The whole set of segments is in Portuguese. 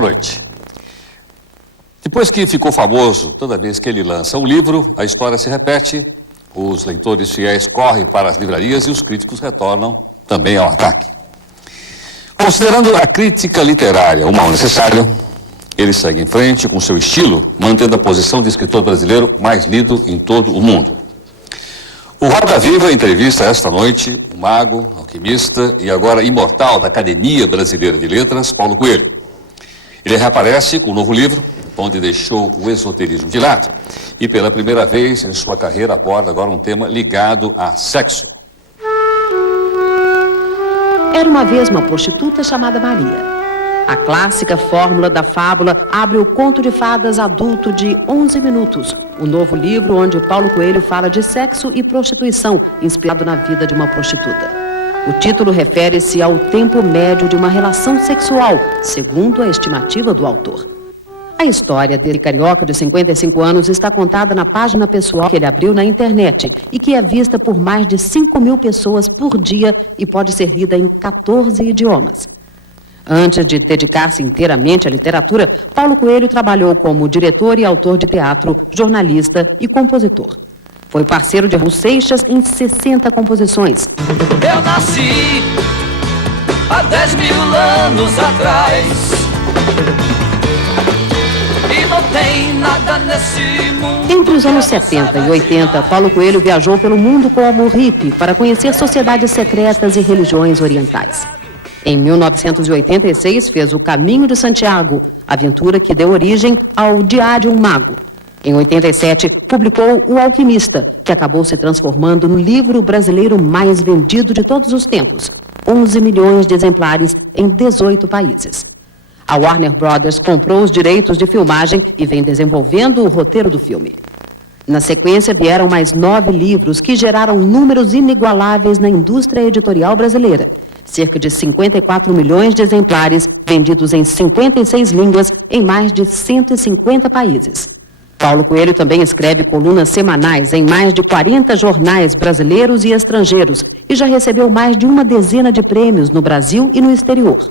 Boa noite. Depois que ficou famoso, toda vez que ele lança um livro, a história se repete, os leitores fiéis correm para as livrarias e os críticos retornam também ao ataque. Considerando a crítica literária um mal necessário, ele segue em frente com seu estilo, mantendo a posição de escritor brasileiro mais lido em todo o mundo. O Roda Viva entrevista esta noite o mago, alquimista e agora imortal da Academia Brasileira de Letras, Paulo Coelho. Ele reaparece com um novo livro, onde deixou o esoterismo de lado e pela primeira vez em sua carreira aborda agora um tema ligado a sexo. Era uma vez uma prostituta chamada Maria. A clássica fórmula da fábula abre o conto de fadas adulto de 11 minutos, o novo livro onde Paulo Coelho fala de sexo e prostituição, inspirado na vida de uma prostituta. O título refere-se ao tempo médio de uma relação sexual, segundo a estimativa do autor. A história dele carioca de 55 anos está contada na página pessoal que ele abriu na internet e que é vista por mais de 5.000 pessoas por dia e pode ser lida em 14 idiomas. Antes de dedicar-se inteiramente à literatura, Paulo Coelho trabalhou como diretor e autor de teatro, jornalista e compositor. Foi parceiro de Raul Seixas em 60 composições. Eu nasci há 10.000 anos atrás e não tem nada nesse mundo. Entre os anos 70 e 80, Paulo Coelho viajou pelo mundo como hippie para conhecer sociedades secretas e religiões orientais. Em 1986, fez o Caminho de Santiago, aventura que deu origem ao Diário de um Mago. Em 87, publicou O Alquimista, que acabou se transformando no livro brasileiro mais vendido de todos os tempos, 11 milhões de exemplares em 18 países. A Warner Brothers comprou os direitos de filmagem e vem desenvolvendo o roteiro do filme. Na sequência, vieram mais 9 livros que geraram números inigualáveis na indústria editorial brasileira. Cerca de 54 milhões de exemplares vendidos em 56 línguas em mais de 150 países. Paulo Coelho também escreve colunas semanais em mais de 40 jornais brasileiros e estrangeiros e já recebeu mais de uma dezena de prêmios no Brasil e no exterior.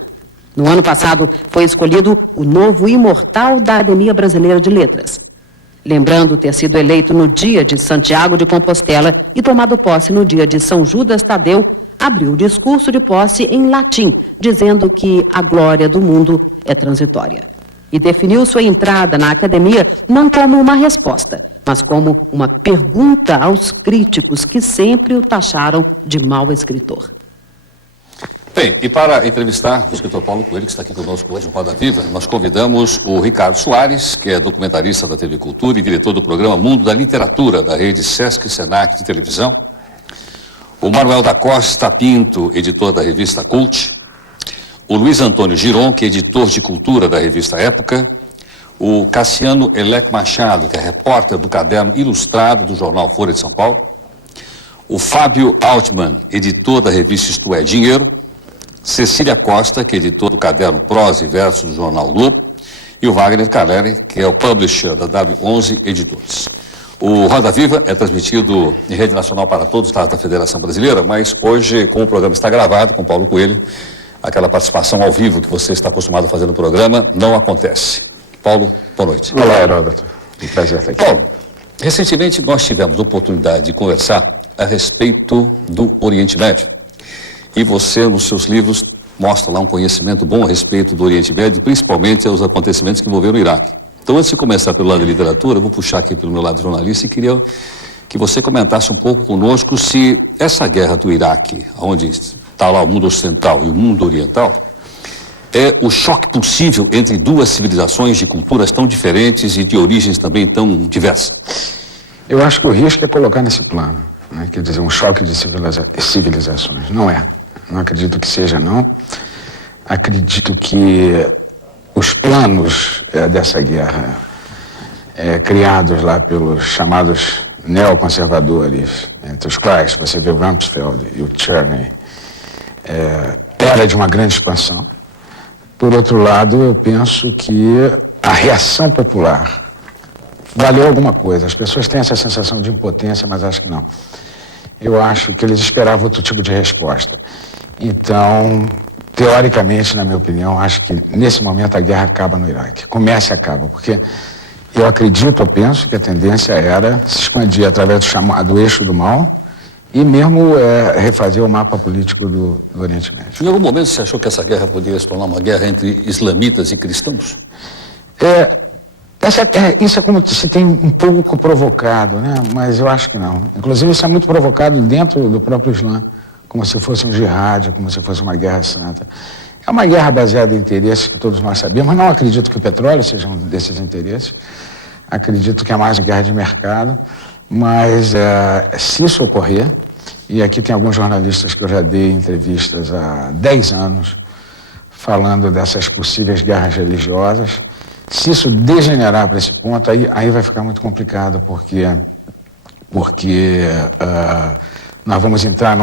No ano passado, foi escolhido o novo imortal da Academia Brasileira de Letras. Lembrando ter sido eleito no dia de Santiago de Compostela e tomado posse no dia de São Judas Tadeu, abriu o discurso de posse em latim, dizendo que a glória do mundo é transitória. E definiu sua entrada na academia não como uma resposta, mas como uma pergunta aos críticos que sempre o taxaram de mau escritor. Bem, e para entrevistar o escritor Paulo Coelho, que está aqui conosco hoje no Roda Viva, nós convidamos o Ricardo Soares, que é documentarista da TV Cultura e diretor do programa Mundo da Literatura, da rede Sesc e Senac de televisão. O Manuel da Costa Pinto, editor da revista Cult. O Luiz Antônio Giron, que é editor de cultura da revista Época. O Cassiano Elec Machado, que é repórter do caderno ilustrado do jornal Folha de São Paulo. O Fábio Altman, editor da revista Isto é Dinheiro. Cecília Costa, que é editor do caderno Prosa e Verso do jornal Globo. E o Wagner Caleri, que é o publisher da W11 Editores. O Roda Viva é transmitido em rede nacional para todos os estados da Federação Brasileira, mas hoje, como o programa está gravado com Paulo Coelho, aquela participação ao vivo que você está acostumado a fazer no programa não acontece. Paulo, boa noite. Olá, Heródoto. Um prazer estar aqui. Paulo, recentemente nós tivemos a oportunidade de conversar a respeito do Oriente Médio. E você, nos seus livros, mostra lá um conhecimento bom a respeito do Oriente Médio, principalmente aos acontecimentos que envolveram o Iraque. Então, antes de começar pelo lado da literatura, eu vou puxar aqui pelo meu lado de jornalista e queria que você comentasse um pouco conosco se essa guerra do Iraque, onde está lá o mundo ocidental e o mundo oriental, é o choque possível entre duas civilizações de culturas tão diferentes e de origens também tão diversas. Eu acho que o risco é colocar nesse plano, né? Quer dizer, um choque de civilizações. Não é. Não acredito que seja, não. Acredito que os planos dessa guerra, criados lá pelos chamados neoconservadores, entre os quais você vê o Rumsfeld e o Cherney, era de uma grande expansão. Por outro lado, eu penso que a reação popular valeu alguma coisa. As pessoas têm essa sensação de impotência, mas acho que não. Eu acho que eles esperavam outro tipo de resposta. Então, teoricamente, na minha opinião, acho que nesse momento a guerra acaba no Iraque. Começa e acaba, porque eu acredito, eu penso que a tendência era se expandir através do chamado eixo do mal e mesmo refazer o mapa político do Oriente Médio. Em algum momento você achou que essa guerra poderia se tornar uma guerra entre islamitas e cristãos? Isso é como se tem um pouco provocado, né? Mas eu acho que não. Inclusive isso é muito provocado dentro do próprio Islã, como se fosse um jihad, como se fosse uma guerra santa. É uma guerra baseada em interesses que todos nós sabemos, mas não acredito que o petróleo seja um desses interesses. Acredito que é mais uma guerra de mercado, mas se isso ocorrer, e aqui tem alguns jornalistas que eu já dei entrevistas há 10 anos, falando dessas possíveis guerras religiosas, se isso degenerar para esse ponto, aí vai ficar muito complicado, porque nós vamos entrar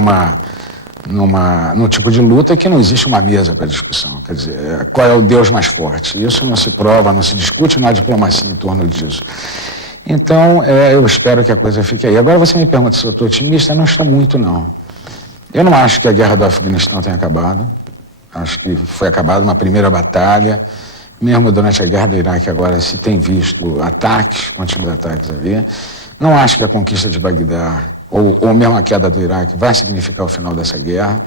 num tipo de luta que não existe uma mesa para discussão. Quer dizer, qual é o Deus mais forte? Isso não se prova, não se discute, não há diplomacia em torno disso. Então, eu espero que a coisa fique aí. Agora você me pergunta se eu estou otimista, não estou muito, não. Eu não acho que a guerra do Afeganistão tenha acabado. Acho que foi acabada uma primeira batalha. Mesmo durante a guerra do Iraque agora se tem visto ataques, continuam ataques ali. Não acho que a conquista de Bagdá ou mesmo a queda do Iraque vai significar o final dessa guerra.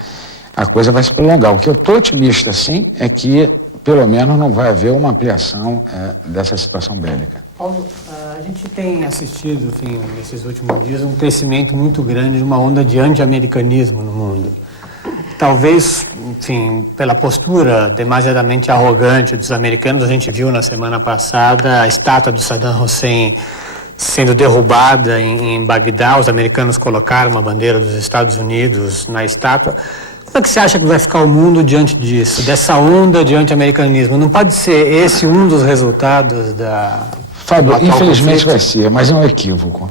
A coisa vai se prolongar. O que eu estou otimista, sim, é que pelo menos não vai haver uma ampliação dessa situação bélica. Paulo, a gente tem assistido, enfim, nesses últimos dias, um crescimento muito grande de uma onda de anti-americanismo no mundo. Talvez, enfim, pela postura demasiadamente arrogante dos americanos, a gente viu na semana passada a estátua do Saddam Hussein sendo derrubada em Bagdá. Os americanos colocaram uma bandeira dos Estados Unidos na estátua. Como é que você acha que vai ficar o mundo diante disso, dessa onda de anti-americanismo? Não pode ser esse um dos resultados da... Fábio, infelizmente vai ser, mas é um equívoco.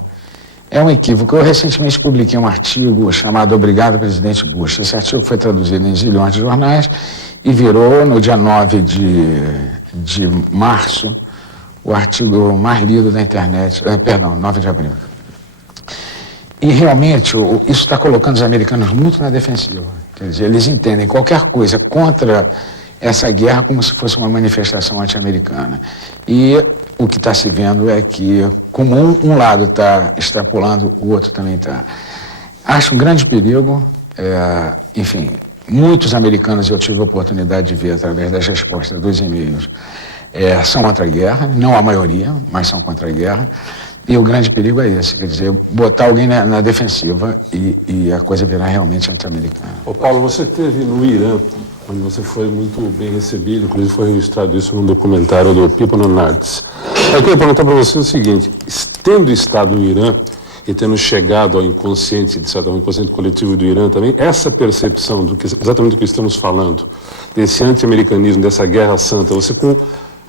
É um equívoco. Eu recentemente publiquei um artigo chamado Obrigado, Presidente Bush. Esse artigo foi traduzido em zilhões de jornais e virou, no dia 9 de março, o artigo mais lido da internet, 9 de abril. E realmente isso está colocando os americanos muito na defensiva. Quer dizer, eles entendem qualquer coisa contra essa guerra como se fosse uma manifestação anti-americana. E o que está se vendo é que, como um lado está extrapolando, o outro também está. Acho um grande perigo, enfim, muitos americanos eu tive a oportunidade de ver através das respostas dos e-mails, são contra a guerra, não a maioria, mas são contra a guerra. E o grande perigo é esse, quer dizer, botar alguém na defensiva e a coisa virar realmente anti-americana. Ô Paulo, você esteve no Irã, onde você foi muito bem recebido, inclusive foi registrado isso num documentário do People on Arts. Eu queria perguntar para você o seguinte, tendo estado no Irã e tendo chegado ao inconsciente, de certa forma, inconsciente coletivo do Irã também, essa percepção exatamente do que estamos falando, desse anti-americanismo, dessa guerra santa, você com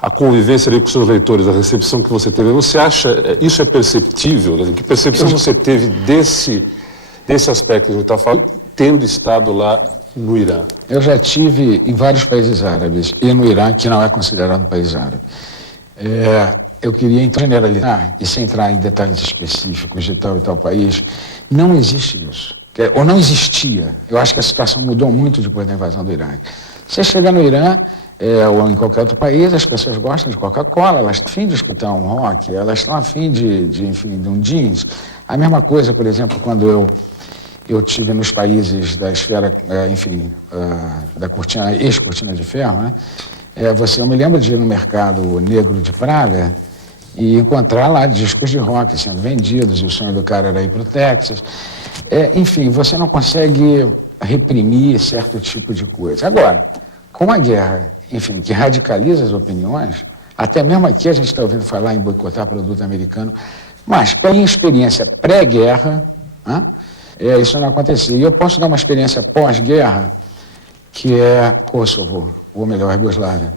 a convivência ali com seus leitores, a recepção que você teve, você acha, isso é perceptível? Que percepção você teve desse aspecto que a gente está falando, tendo estado lá no Irã? Eu já tive em vários países árabes, e no Irã, que não é considerado um país árabe. Eu queria então generalizar, e sem entrar em detalhes específicos de tal e tal país, não existe isso. Ou não existia. Eu acho que a situação mudou muito depois da invasão do Iraque. Você chega no Irã, ou em qualquer outro país, as pessoas gostam de Coca-Cola, elas estão afim de escutar um rock, elas estão afim enfim, de um jeans. A mesma coisa, por exemplo, quando eu tive nos países da esfera, enfim, da cortina, ex-cortina de ferro, né? Eu me lembro de ir no mercado negro de Praga e encontrar lá discos de rock sendo vendidos, e o sonho do cara era ir para o Texas. Enfim, você não consegue reprimir certo tipo de coisa. Agora, com a guerra, enfim, que radicaliza as opiniões, até mesmo aqui a gente está ouvindo falar em boicotar produto americano, mas pela minha experiência pré-guerra, né, isso não acontecia. E eu posso dar uma experiência pós-guerra, que é Kosovo, ou melhor, Iugoslávia.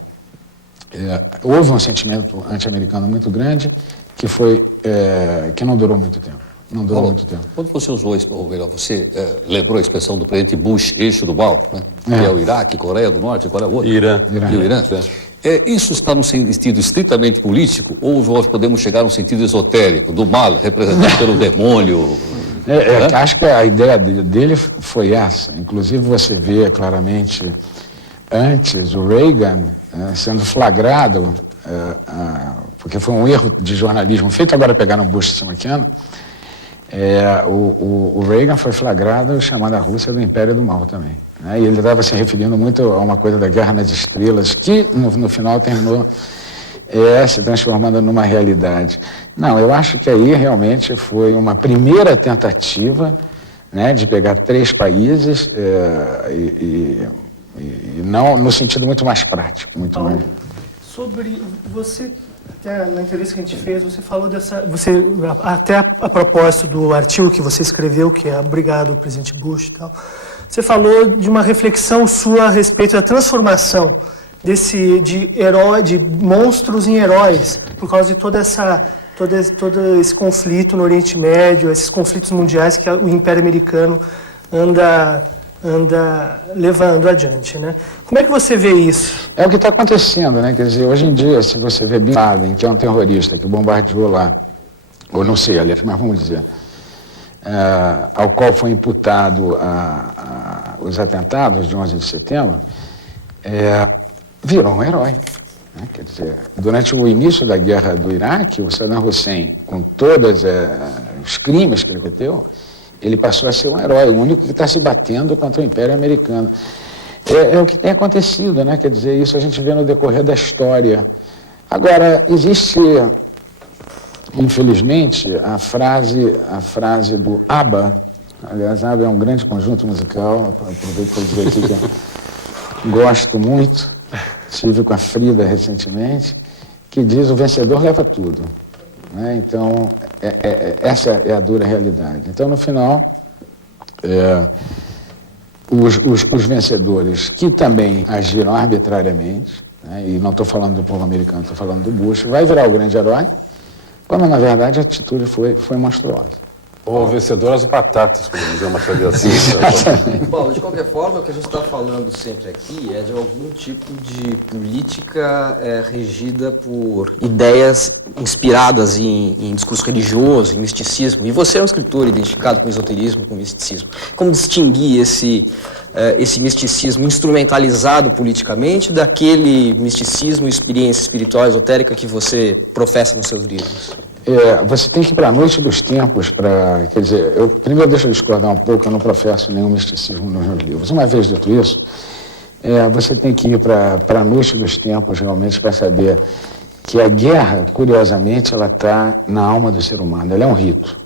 Houve um sentimento anti-americano muito grande, que não durou muito tempo. Não durou muito tempo. Quando você usou, ou melhor, você lembrou a expressão do presidente Bush, eixo do mal, né? Que é o Iraque, Coreia do Norte, qual é o outro? Irã. E o Irã. Isso está num sentido estritamente político, ou nós podemos chegar num sentido esotérico, do mal, representado pelo demônio? Acho que a ideia dele foi essa. Inclusive você vê claramente antes, o Reagan, sendo flagrado, porque foi um erro de jornalismo feito, agora pegaram Bush em cima aqui, o Reagan foi flagrado chamando a Rússia do Império do Mal também. Né? E ele estava se referindo muito a uma coisa da Guerra nas Estrelas, que no final terminou se transformando numa realidade. Não, eu acho que aí realmente foi uma primeira tentativa, né, de pegar 3 países e não no sentido muito mais prático. Muito Paulo, mais... sobre você, até na entrevista que a gente fez, você falou até a propósito do artigo que você escreveu, que é Obrigado, Presidente Bush e tal, você falou de uma reflexão sua a respeito da transformação de monstros em heróis, por causa de todo esse conflito no Oriente Médio, esses conflitos mundiais que o Império Americano anda levando adiante, né? Como é que você vê isso? É o que está acontecendo, né? Quer dizer, hoje em dia, se você vê Bin Laden, que é um terrorista que bombardeou lá, ou não sei, aliás, mas vamos dizer, ao qual foi imputado os atentados de 11 de setembro, virou um herói. Né? Quer dizer, durante o início da guerra do Iraque, o Saddam Hussein, com todos os crimes que ele cometeu, ele passou a ser um herói, o único que está se batendo contra o Império Americano. É o que tem acontecido, né? Quer dizer, isso a gente vê no decorrer da história. Agora, existe, infelizmente, a frase do ABBA. Aliás, ABBA é um grande conjunto musical, aproveito para dizer aqui que eu gosto muito. Estive com a Frida recentemente, que diz: o vencedor leva tudo. Né? Então, essa é a dura realidade. Então, no final, os vencedores, que também agiram arbitrariamente, né? E não estou falando do povo americano, estou falando do Bush, vai virar o grande herói, quando, na verdade, a atitude foi monstruosa. O vencedor as batatas, como dizia uma assim. Paulo, de qualquer forma, o que a gente está falando sempre aqui é de algum tipo de política regida por ideias inspiradas em discurso religioso, em misticismo. E você é um escritor identificado com esoterismo, com misticismo. Como distinguir esse misticismo instrumentalizado politicamente daquele misticismo e experiência espiritual esotérica que você professa nos seus livros? Você tem que ir para a noite dos tempos para... Quer dizer, primeiro deixa eu discordar um pouco, eu não professo nenhum misticismo nos meus livros. Uma vez dito isso, você tem que ir para a noite dos tempos realmente para saber que a guerra, curiosamente, ela está na alma do ser humano. Ela é um rito.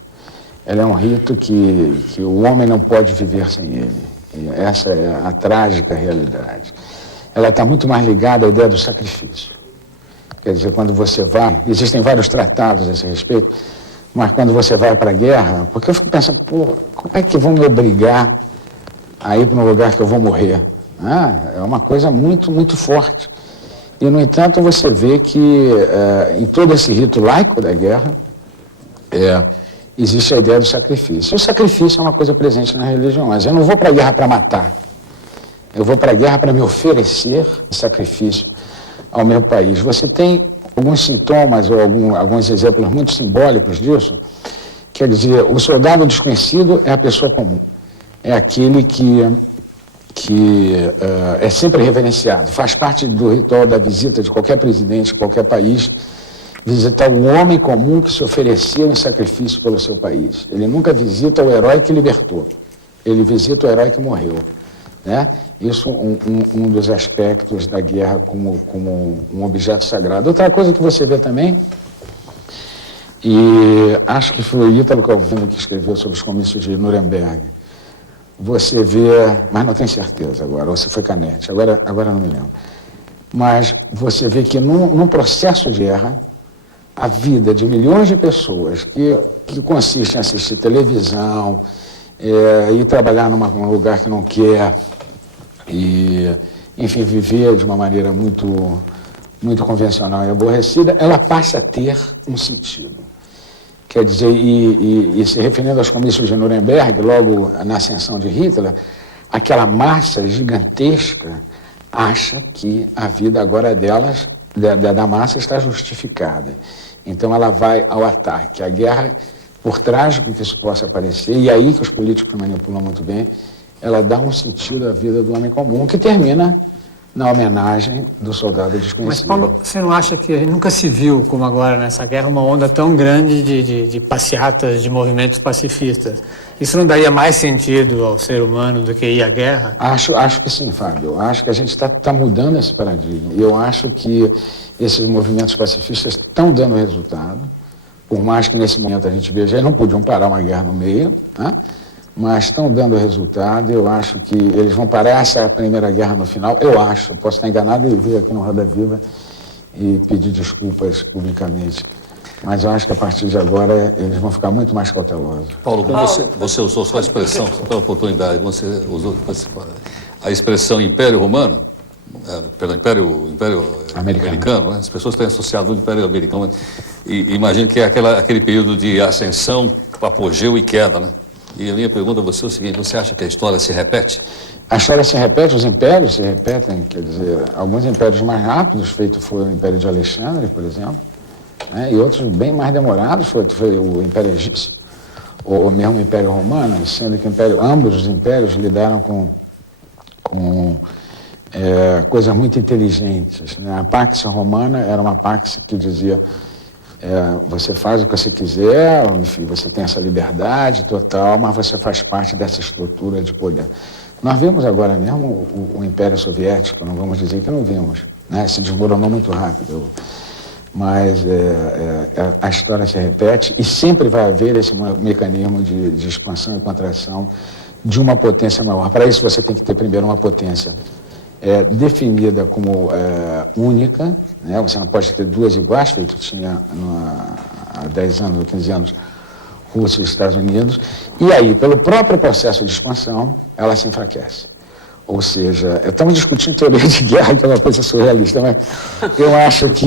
Ela é um rito que o homem não pode viver sem ele. E essa é a trágica realidade. Ela está muito mais ligada à ideia do sacrifício. Quer dizer, quando você vai... Existem vários tratados a esse respeito, mas quando você vai para a guerra... Porque eu fico pensando, como é que vão me obrigar a ir para um lugar que eu vou morrer? É uma coisa muito, muito forte. E, no entanto, você vê que em todo esse rito laico da guerra, existe a ideia do sacrifício. O sacrifício é uma coisa presente nas religiões. Eu não vou para a guerra para matar. Eu vou para a guerra para me oferecer em sacrifício ao meu país. Você tem alguns sintomas ou alguns exemplos muito simbólicos disso. Quer dizer, o soldado desconhecido é a pessoa comum. É aquele que é sempre reverenciado. Faz parte do ritual da visita de qualquer presidente, de qualquer país, visitar o homem comum que se ofereceu em sacrifício pelo seu país. Ele nunca visita o herói que libertou. Ele visita o herói que morreu. Né? Isso um dos aspectos da guerra como um objeto sagrado. Outra coisa que você vê também, e acho que foi Ítalo Calvino que escreveu sobre os comícios de Nuremberg, você vê, mas não tenho certeza agora, ou se foi Canetti, agora não me lembro, mas você vê que num processo de guerra, a vida de milhões de pessoas que consiste em assistir televisão, ir trabalhar num lugar que não quer, e, enfim, viver de uma maneira muito, muito convencional e aborrecida, ela passa a ter um sentido. Quer dizer, e se referindo aos comícios de Nuremberg, logo na ascensão de Hitler, aquela massa gigantesca acha que a vida agora da massa está justificada. Então ela vai ao ataque. A guerra, por trágico que isso possa parecer, e aí que os políticos manipulam muito bem, ela dá um sentido à vida do homem comum, que termina na homenagem do soldado Mas, desconhecido. Paulo, você não acha que nunca se viu, como agora nessa guerra, uma onda tão grande de passeatas, de movimentos pacifistas? Isso não daria mais sentido ao ser humano do que ir à guerra? Acho que sim, Fábio. Eu acho que a gente está mudando esse paradigma. E eu acho que esses movimentos pacifistas estão dando resultado, por mais que nesse momento a gente veja, eles não podiam parar uma guerra no meio, né? Mas estão dando resultado. Eu acho que eles vão parar essa primeira guerra no final. Eu acho, posso estar enganado e vir aqui no Roda Viva e pedir desculpas publicamente. Mas eu acho que a partir de agora eles vão ficar muito mais cautelosos. Paulo, como você usou sua expressão, pela oportunidade, você usou a expressão Império Romano, pelo Império Americano, né? As pessoas têm associado o Império Americano, e imagino que é aquele período de ascensão, apogeu e queda, né? E a minha pergunta a você é o seguinte: você acha que a história se repete? A história se repete, os impérios se repetem, quer dizer, alguns impérios mais rápidos, feito foi o Império de Alexandre, por exemplo, né? E outros bem mais demorados, foi o Império Egípcio, ou mesmo o Império Romano, sendo que ambos os impérios lidaram com coisas muito inteligentes, né? A Pax Romana era uma Pax que dizia: você faz o que você quiser, enfim, você tem essa liberdade total, mas você faz parte dessa estrutura de poder. Nós vimos agora mesmo o Império Soviético, não vamos dizer que não vimos, né? Se desmoronou muito rápido, mas a história se repete e sempre vai haver esse mecanismo de expansão e contração de uma potência maior. Para isso você tem que ter primeiro uma potência definida como única, né? Você não pode ter duas iguais, feito tinha há 10 anos ou 15 anos, Rússia e Estados Unidos, e aí, pelo próprio processo de expansão, ela se enfraquece. Ou seja, estamos discutindo teoria de guerra, que é uma coisa surrealista, mas eu acho que...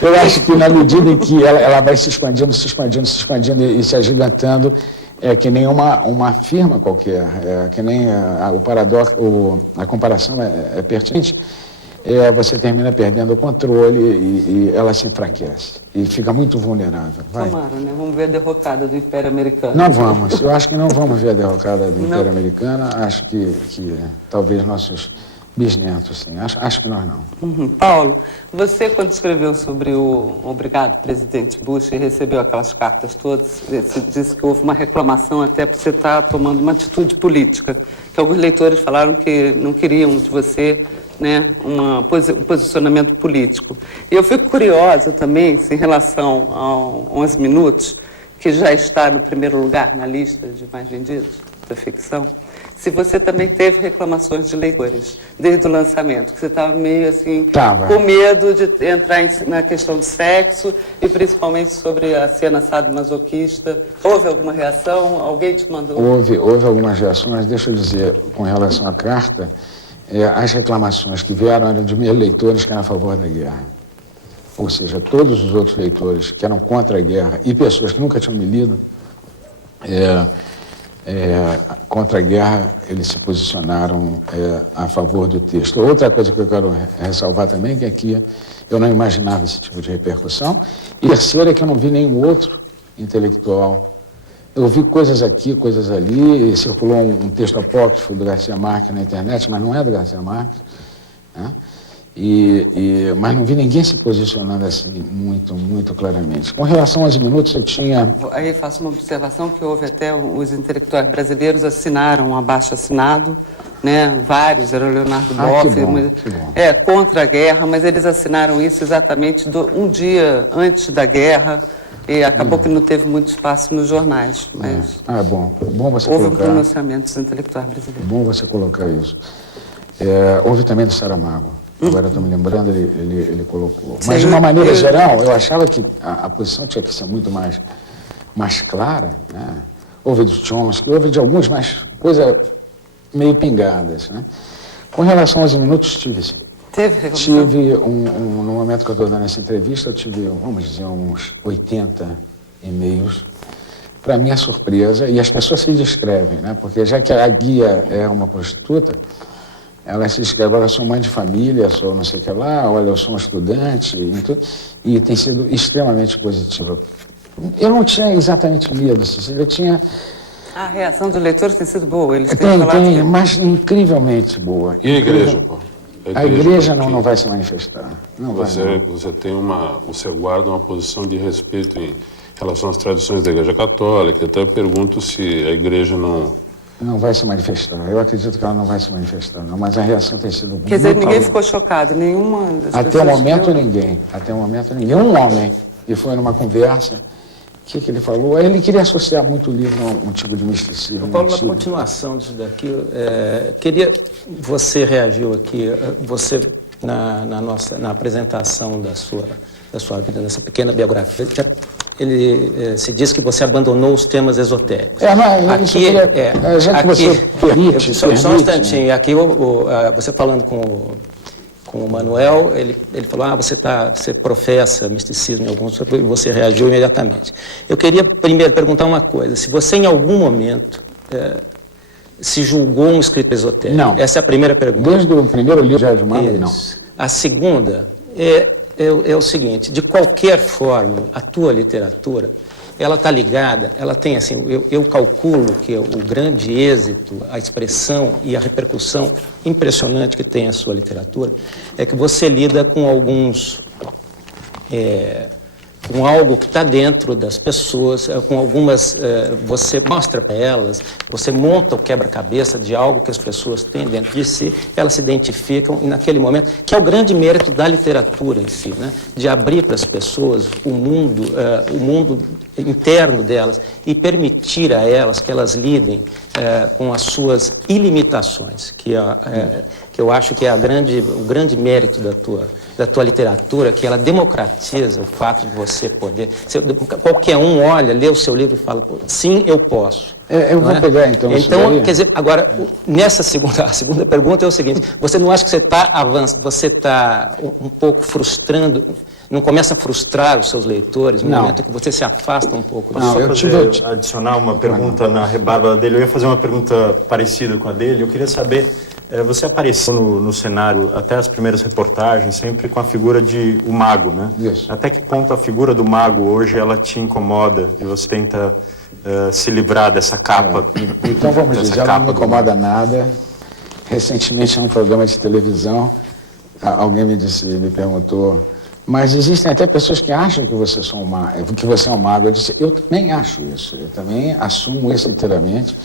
eu acho que na medida em que ela vai se expandindo e se agigantando, é que nem uma firma qualquer, que nem o paradoxo, a comparação é pertinente, você termina perdendo o controle e ela se enfraquece e fica muito vulnerável. Tomara, né? Vamos ver a derrocada do Império Americano. Não vamos, eu acho que não vamos ver a derrocada do Império Americano, acho que talvez nossos bisnetos, sim, acho que nós não. Uhum. Paulo, você quando escreveu sobre o obrigado presidente Bush e recebeu aquelas cartas todas, você disse que houve uma reclamação até por você estar tomando uma atitude política, que alguns leitores falaram que não queriam de você, né, um posicionamento político. E eu fico curiosa também, em relação ao 11 Minutos, que já está no primeiro lugar na lista de mais vendidos da ficção, se você também teve reclamações de leitores desde o lançamento, que você estava meio assim, com medo de entrar na questão de sexo e principalmente sobre a cena sadomasoquista. Houve alguma reação? Alguém te mandou? Houve algumas reações, deixa eu dizer, com relação à carta, as reclamações que vieram eram de meus leitores que eram a favor da guerra. Ou seja, todos os outros leitores que eram contra a guerra e pessoas que nunca tinham me lido, contra a guerra, eles se posicionaram a favor do texto. Outra coisa que eu quero ressalvar também, que aqui eu não imaginava esse tipo de repercussão. E terceira é que eu não vi nenhum outro intelectual. Eu vi coisas aqui, coisas ali, circulou um texto apócrifo do Garcia Marques na internet, mas não é do Garcia Marques, né? Mas não vi ninguém se posicionando assim muito claramente. Com relação aos minutos, eu tinha... Aí faço uma observação que houve até os intelectuais brasileiros assinaram um abaixo-assinado, né? Vários, era o Leonardo Boff, que bom. Contra a guerra, mas eles assinaram isso exatamente um dia antes da guerra e acabou que não teve muito espaço nos jornais. Mas bom você houve colocar... um pronunciamento dos intelectuais brasileiros. Bom você colocar isso. Houve também do Saramago. Agora eu estou me lembrando, ele colocou. Mas de uma maneira geral, eu achava que a posição tinha que ser muito mais clara, né? Houve do Chomsky, houve de alguns, mas coisas meio pingadas, né? Com relação aos minutos, tive sim. Teve reclamação? Tive, no momento que eu estou dando essa entrevista, eu tive, vamos dizer, uns 80 e-mails, para minha surpresa, e as pessoas se descrevem, né? Porque já que a guia é uma prostituta, ela se escreve: olha, eu sou mãe de família, sou não sei o que lá, olha, eu sou um estudante, e tem sido extremamente positiva. Eu não tinha exatamente medo, Cecília, eu tinha A reação dos leitores tem sido boa, eles têm falado... Tem, mas incrivelmente boa. E a igreja, Paulo? A igreja não vai se manifestar. Não vai, não. Você tem você guarda uma posição de respeito em relação às tradições da Igreja Católica. Até eu pergunto se a igreja não vai se manifestar. Eu acredito que ela não vai se manifestar, não. Mas a reação tem sido muito... Quer dizer, ninguém alta. ficou chocado, nenhuma das Até o pessoas momento viu? ninguém. Até o momento ninguém. Um homem que foi numa conversa, o que ele falou? Ele queria associar muito o livro a um tipo de misticismo. Paulo, na antigo. continuação disso daqui, queria... Você reagiu aqui, você na apresentação da sua vida, nessa pequena biografia, ele se diz que você abandonou os temas esotéricos. Aqui, já que você permite... Só um instantinho, aqui você falando com o Manuel, ele falou, você professa misticismo em alguns, e você reagiu imediatamente. Eu queria primeiro perguntar uma coisa, se você em algum momento se julgou um escritor esotérico? Não. Essa é a primeira pergunta. Desde o primeiro livro de Jared Mago, não. A segunda é o seguinte, de qualquer forma, a tua literatura, ela está ligada, ela tem assim, eu calculo que o grande êxito, a expressão e a repercussão impressionante que tem a sua literatura, é que você lida com com algo que está dentro das pessoas, com algumas, você mostra para elas, você monta o quebra-cabeça de algo que as pessoas têm dentro de si, elas se identificam e naquele momento, que é o grande mérito da literatura em si, né? De abrir para as pessoas o mundo interno delas e permitir a elas que elas lidem com as suas ilimitações, que eu acho que é o grande mérito da tua literatura, que ela democratiza o fato de você poder... Qualquer um olha, lê o seu livro e fala, sim, eu posso. Eu vou pegar então isso daí. Quer dizer, agora, a segunda pergunta é o seguinte, você não acha que você está avançando, você está um pouco frustrando, não começa a frustrar os seus leitores no momento que você se afasta um pouco Só para adicionar uma pergunta na rebárbara dele, eu ia fazer uma pergunta parecida com a dele, eu queria saber... Você apareceu no cenário, até as primeiras reportagens, sempre com a figura de o mago, né? Isso. Até que ponto a figura do mago hoje ela te incomoda e você tenta se livrar dessa capa? Então vamos dizer, ela não me incomoda nada. Recentemente, num programa de televisão, alguém me perguntou, mas existem até pessoas que acham que você é um mago. Eu disse, eu também acho isso, eu também assumo isso inteiramente.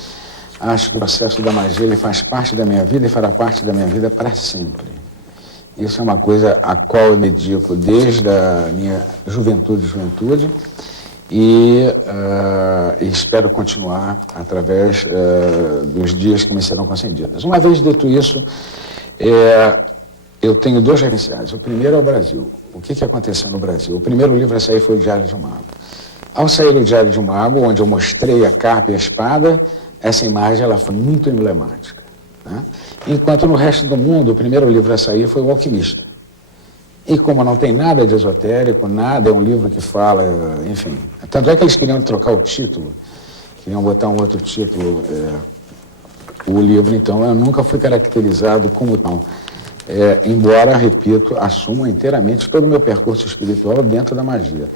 Acho que o processo da magia ele faz parte da minha vida e fará parte da minha vida para sempre. Isso é uma coisa a qual eu me dedico desde a minha juventude e espero continuar através dos dias que me serão concedidos. Uma vez dito isso, eu tenho dois referenciais. O primeiro é o Brasil. O que aconteceu no Brasil? O primeiro livro a sair foi o Diário de um Mago. Ao sair o Diário de um Mago, onde eu mostrei a capa e a espada, essa imagem ela foi muito emblemática. Né? Enquanto no resto do mundo, o primeiro livro a sair foi O Alquimista. E como não tem nada de esotérico, nada, é um livro que fala, enfim. Tanto é que eles queriam trocar o título, queriam botar um outro título, o livro, então, eu nunca fui caracterizado como tal. Embora, repito, assuma inteiramente todo o meu percurso espiritual dentro da magia.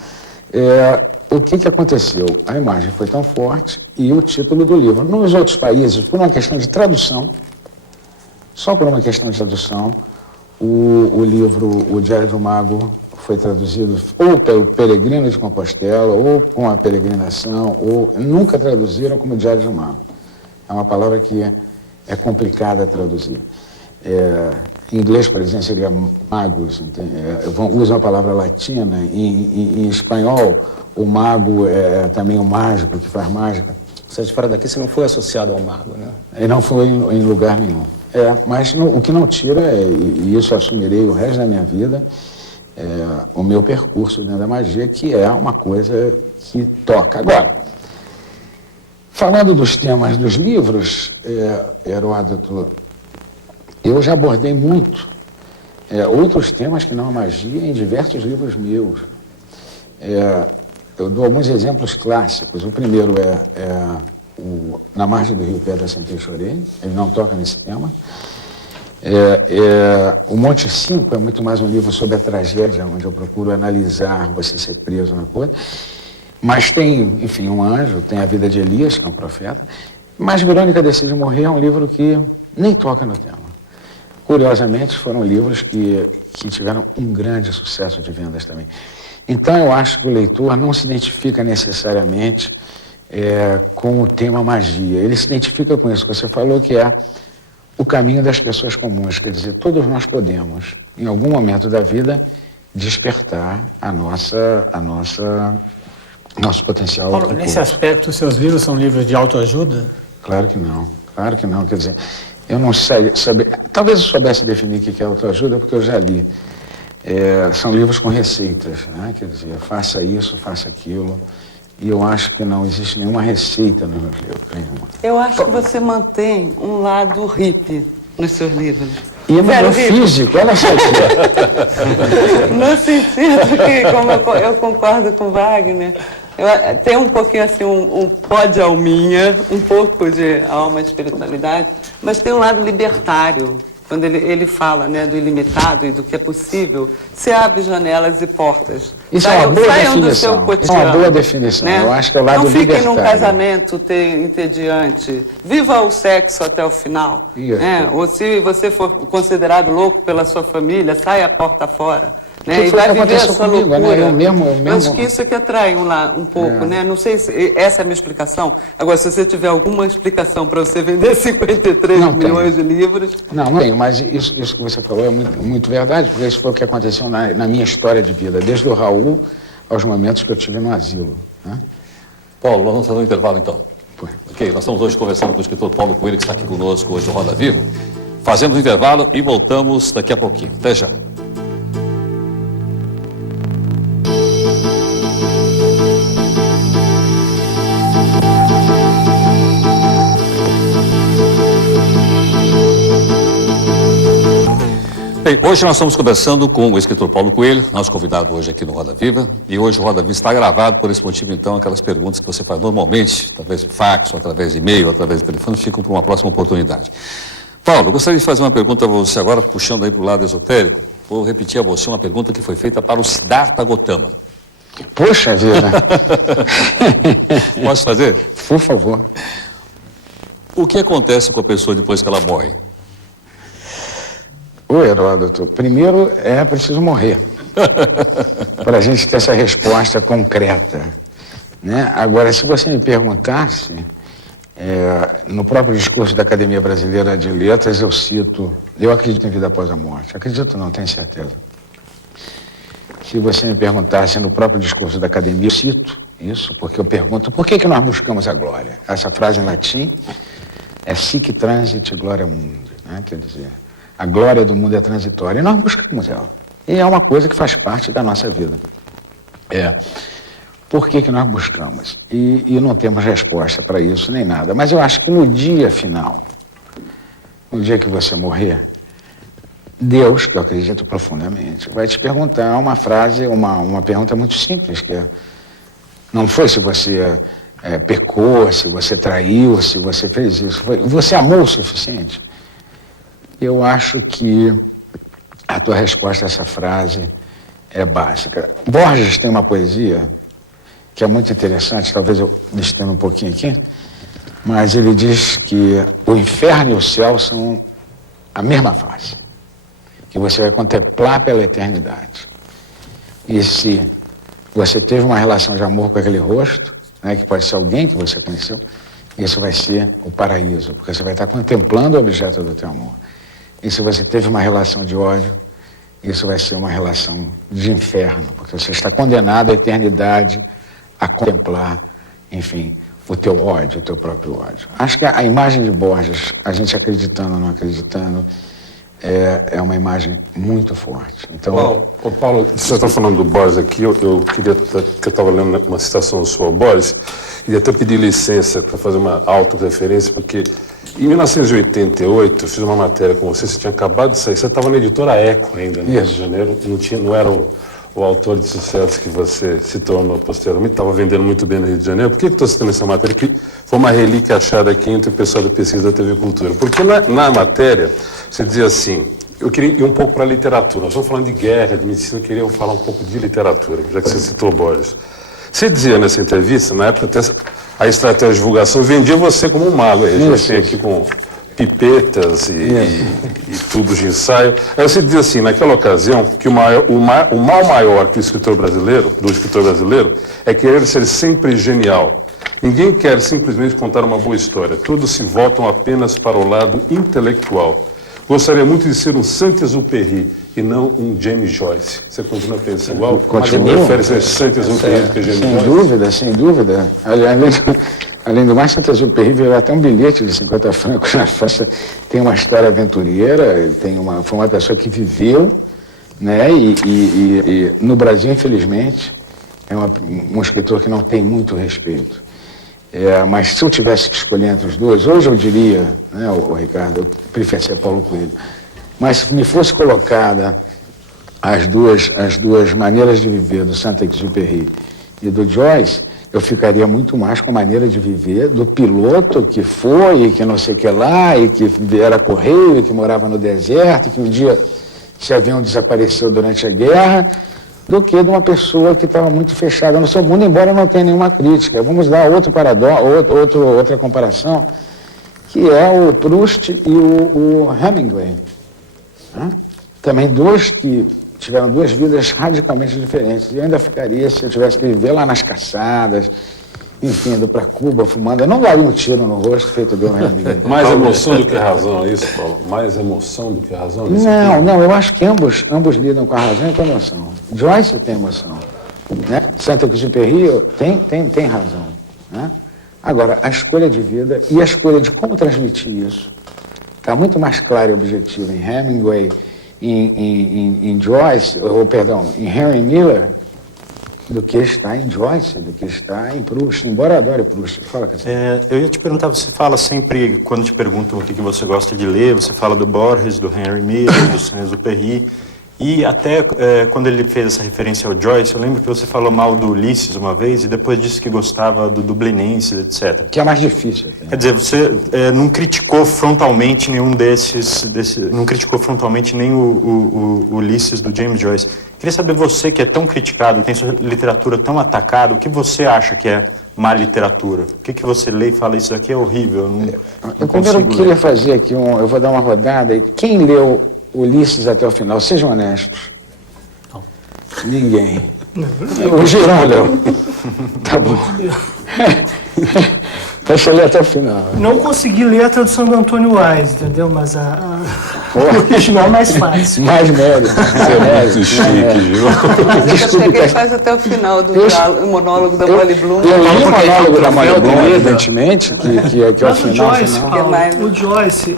O que aconteceu? A imagem foi tão forte e o título do livro. Nos outros países, por uma questão de tradução, só por uma questão de tradução, o livro O Diário do Mago foi traduzido ou pelo Peregrino de Compostela, ou com a peregrinação, ou nunca traduziram como Diário do Mago. É uma palavra que é complicada a traduzir. Em inglês, por exemplo, seria magos, usam a palavra latina. Em espanhol, o mago é também o mágico, que faz mágica. Você de fora daqui, você não foi associado ao mago, né? E não foi em lugar nenhum. Mas o que não tira, e isso assumirei o resto da minha vida, o meu percurso dentro da magia, que é uma coisa que toca. Agora, falando dos temas dos livros, Heródoto, eu já abordei muito outros temas que não a magia em diversos livros meus. Eu dou alguns exemplos clássicos. O primeiro Na Margem do Rio Pedra Sentei e Chorei. Ele não toca nesse tema. O Monte 5 é muito mais um livro sobre a tragédia, onde eu procuro analisar você ser preso na coisa. Mas tem, enfim, um anjo, tem a vida de Elias, que é um profeta. Mas Verônica Decide Morrer é um livro que nem toca no tema. Curiosamente, foram livros que tiveram um grande sucesso de vendas também. Então, eu acho que o leitor não se identifica necessariamente com o tema magia. Ele se identifica com isso que você falou, que é o caminho das pessoas comuns. Quer dizer, todos nós podemos, em algum momento da vida, despertar nosso potencial. Paulo, nesse aspecto, seus livros são livros de autoajuda? Claro que não, claro que não. Quer dizer, eu não sei saber. Talvez eu soubesse definir o que é autoajuda, porque eu já li. São livros com receitas, né? Quer dizer, faça isso, faça aquilo. E eu acho que não existe nenhuma receita nos meus livros. Nenhuma. Eu acho que você mantém um lado hippie nos seus livros. E no meu físico, olha só aqui. No sentido que, como eu concordo com Wagner, tem um pouquinho assim, um pó de alminha, um pouco de alma e espiritualidade, mas tem um lado libertário. Quando ele fala, né, do ilimitado e do que é possível, se abre janelas e portas. Isso é uma boa definição. Isso é uma boa definição. Né? Eu acho que é o lado libertário. Não fique num casamento entediante. Viva o sexo até o final. Né? Ou se você for considerado louco pela sua família, saia a porta fora. Né? E vai viver a sua loucura. Né? Eu mesmo... Acho que isso é que atrai um pouco, né? Não sei se essa é a minha explicação. Agora, se você tiver alguma explicação para você vender 53 milhões de livros... Não tenho, mas isso que você falou é muito verdade, porque isso foi o que aconteceu na minha história de vida, desde o Raul aos momentos que eu tive no asilo. Né? Paulo, nós vamos fazer um intervalo, então. Ok, nós estamos hoje conversando com o escritor Paulo Coelho, que está aqui conosco hoje no Roda Viva. Fazemos o intervalo e voltamos daqui a pouquinho. Até já. Bem, hoje nós estamos conversando com o escritor Paulo Coelho, nosso convidado hoje aqui no Roda Viva. E hoje o Roda Viva está gravado, por esse motivo, então, aquelas perguntas que você faz normalmente, através de fax, ou através de e-mail, ou através de telefone, ficam para uma próxima oportunidade. Paulo, eu gostaria de fazer uma pergunta a você agora, puxando aí para o lado esotérico. Vou repetir a você uma pergunta que foi feita para o Siddhartha Gautama. Poxa vida! Posso fazer? Por favor. O que acontece com a pessoa depois que ela morre? Ô, Heródoto, primeiro é preciso morrer para a gente ter essa resposta concreta, né? Agora, se você me perguntasse, no próprio discurso da Academia Brasileira de Letras, eu cito, eu acredito em vida após a morte. Acredito não, tenho certeza. Se você me perguntasse no próprio discurso da Academia, eu cito isso, porque eu pergunto, por que nós buscamos a glória? Essa frase em latim é sic transit gloria mundi, né? Quer dizer, a glória do mundo é transitória e nós buscamos ela. E é uma coisa que faz parte da nossa vida. Por que nós buscamos? E não temos resposta para isso nem nada. Mas eu acho que no dia final, no dia que você morrer, Deus, que eu acredito profundamente, vai te perguntar uma frase, uma pergunta muito simples, que não foi se você pecou, se você traiu, se você fez isso. Você amou o suficiente? Eu acho que a tua resposta a essa frase é básica. Borges tem uma poesia que é muito interessante, talvez eu destendo um pouquinho aqui, mas ele diz que o inferno e o céu são a mesma face, que você vai contemplar pela eternidade. E se você teve uma relação de amor com aquele rosto, né, que pode ser alguém que você conheceu, isso vai ser o paraíso, porque você vai estar contemplando o objeto do teu amor. E se você teve uma relação de ódio, isso vai ser uma relação de inferno, porque você está condenado à eternidade a contemplar, enfim, o teu ódio, o teu próprio ódio. Acho que a imagem de Borges, a gente acreditando ou não acreditando, é uma imagem muito forte. Então, Paulo, você está falando do Borges aqui, eu queria, que eu estava lendo uma citação sua ao Borges, queria até pedir licença para fazer uma autorreferência, porque em 1988 eu fiz uma matéria com você tinha acabado de sair, você estava na editora Eco ainda, no Rio de Janeiro, não era o autor de sucesso que você se tornou posteriormente, estava vendendo muito bem no Rio de Janeiro. Por que estou citando essa matéria? Que foi uma relíquia achada aqui entre o pessoal da pesquisa da TV Cultura. Porque na matéria, você dizia assim, eu queria ir um pouco para a literatura. Nós estamos falando de guerra, de medicina, eu queria falar um pouco de literatura, já que você citou Borges. Você dizia nessa entrevista, na época até a estratégia de divulgação vendia você como um mago. A gente tem aqui com pipetas e tubos de ensaio. Aí você diz assim, naquela ocasião, que o mal maior do escritor brasileiro é querer ser sempre genial. Ninguém quer simplesmente contar uma boa história. Todos se voltam apenas para o lado intelectual. Gostaria muito de ser um Saint-Exupéry e não um James Joyce. Você continua pensando igual? Continua. Prefere ser Saint-Exupéry do que James Joyce? Sem dúvida, sem dúvida. Além do mais, Saint-Exupéry virou até um bilhete de 50 francos na França. Tem uma história aventureira, foi uma pessoa que viveu, né? E no Brasil, infelizmente, é um escritor que não tem muito respeito. Mas se eu tivesse que escolher entre os dois, hoje eu diria, né, o Ricardo, eu preferia Paulo Coelho. Mas se me fosse colocada as duas maneiras de viver do Saint-Exupéry e do Joyce, eu ficaria muito mais com a maneira de viver do piloto que foi, e que não sei o que lá, e que era correio, e que morava no deserto, e que um dia esse avião desapareceu durante a guerra, do que de uma pessoa que estava muito fechada no seu mundo, embora não tenha nenhuma crítica. Vamos dar outra comparação, que é o Proust e o Hemingway. Também dois que tiveram duas vidas radicalmente diferentes. E eu ainda ficaria, se eu tivesse que viver lá nas caçadas, enfim, indo para Cuba, fumando, eu não daria um tiro no rosto feito do Hemingway. Mais emoção do que razão, é isso, Paulo? Mais emoção do que razão? Não, eu acho que ambos lidam com a razão e com a emoção. Joyce tem emoção, né? Saint-Exupéry tem razão, né? Agora, a escolha de vida e a escolha de como transmitir isso está muito mais clara e objetiva em Hemingway, em Joyce, em Henry Miller, do que está em Joyce, do que está em Proust, embora eu adore Proust. Fala, Cassiano. Eu ia te perguntar, você fala sempre, quando te perguntam o que você gosta de ler, você fala do Borges, do Henry Miller, do Saint-Exupéry, e até quando ele fez essa referência ao Joyce, eu lembro que você falou mal do Ulisses uma vez, e depois disse que gostava do Dublinenses, etc. Que é mais difícil. Quer dizer, você não criticou frontalmente nenhum não criticou frontalmente nem o Ulisses do James Joyce. Queria saber, você que é tão criticado, tem sua literatura tão atacada, o que você acha que é má literatura? O que você lê e fala, isso aqui é horrível, eu primeiro queria fazer aqui, eu vou dar uma rodada, e quem leu Ulisses até o final, sejam honestos. Não. Ninguém. O Girão leu. Tá bom. Deixa eu ler até o final. Não consegui ler a tradução do Antônio Wise, entendeu? Mas o original é mais fácil. Mais mérito. Você é muito chique, Gil. Eu cheguei quase até o final do monólogo da Molly Bloom. Eu li o monólogo da Molly Bloom, evidentemente, que é o final. O Joyce,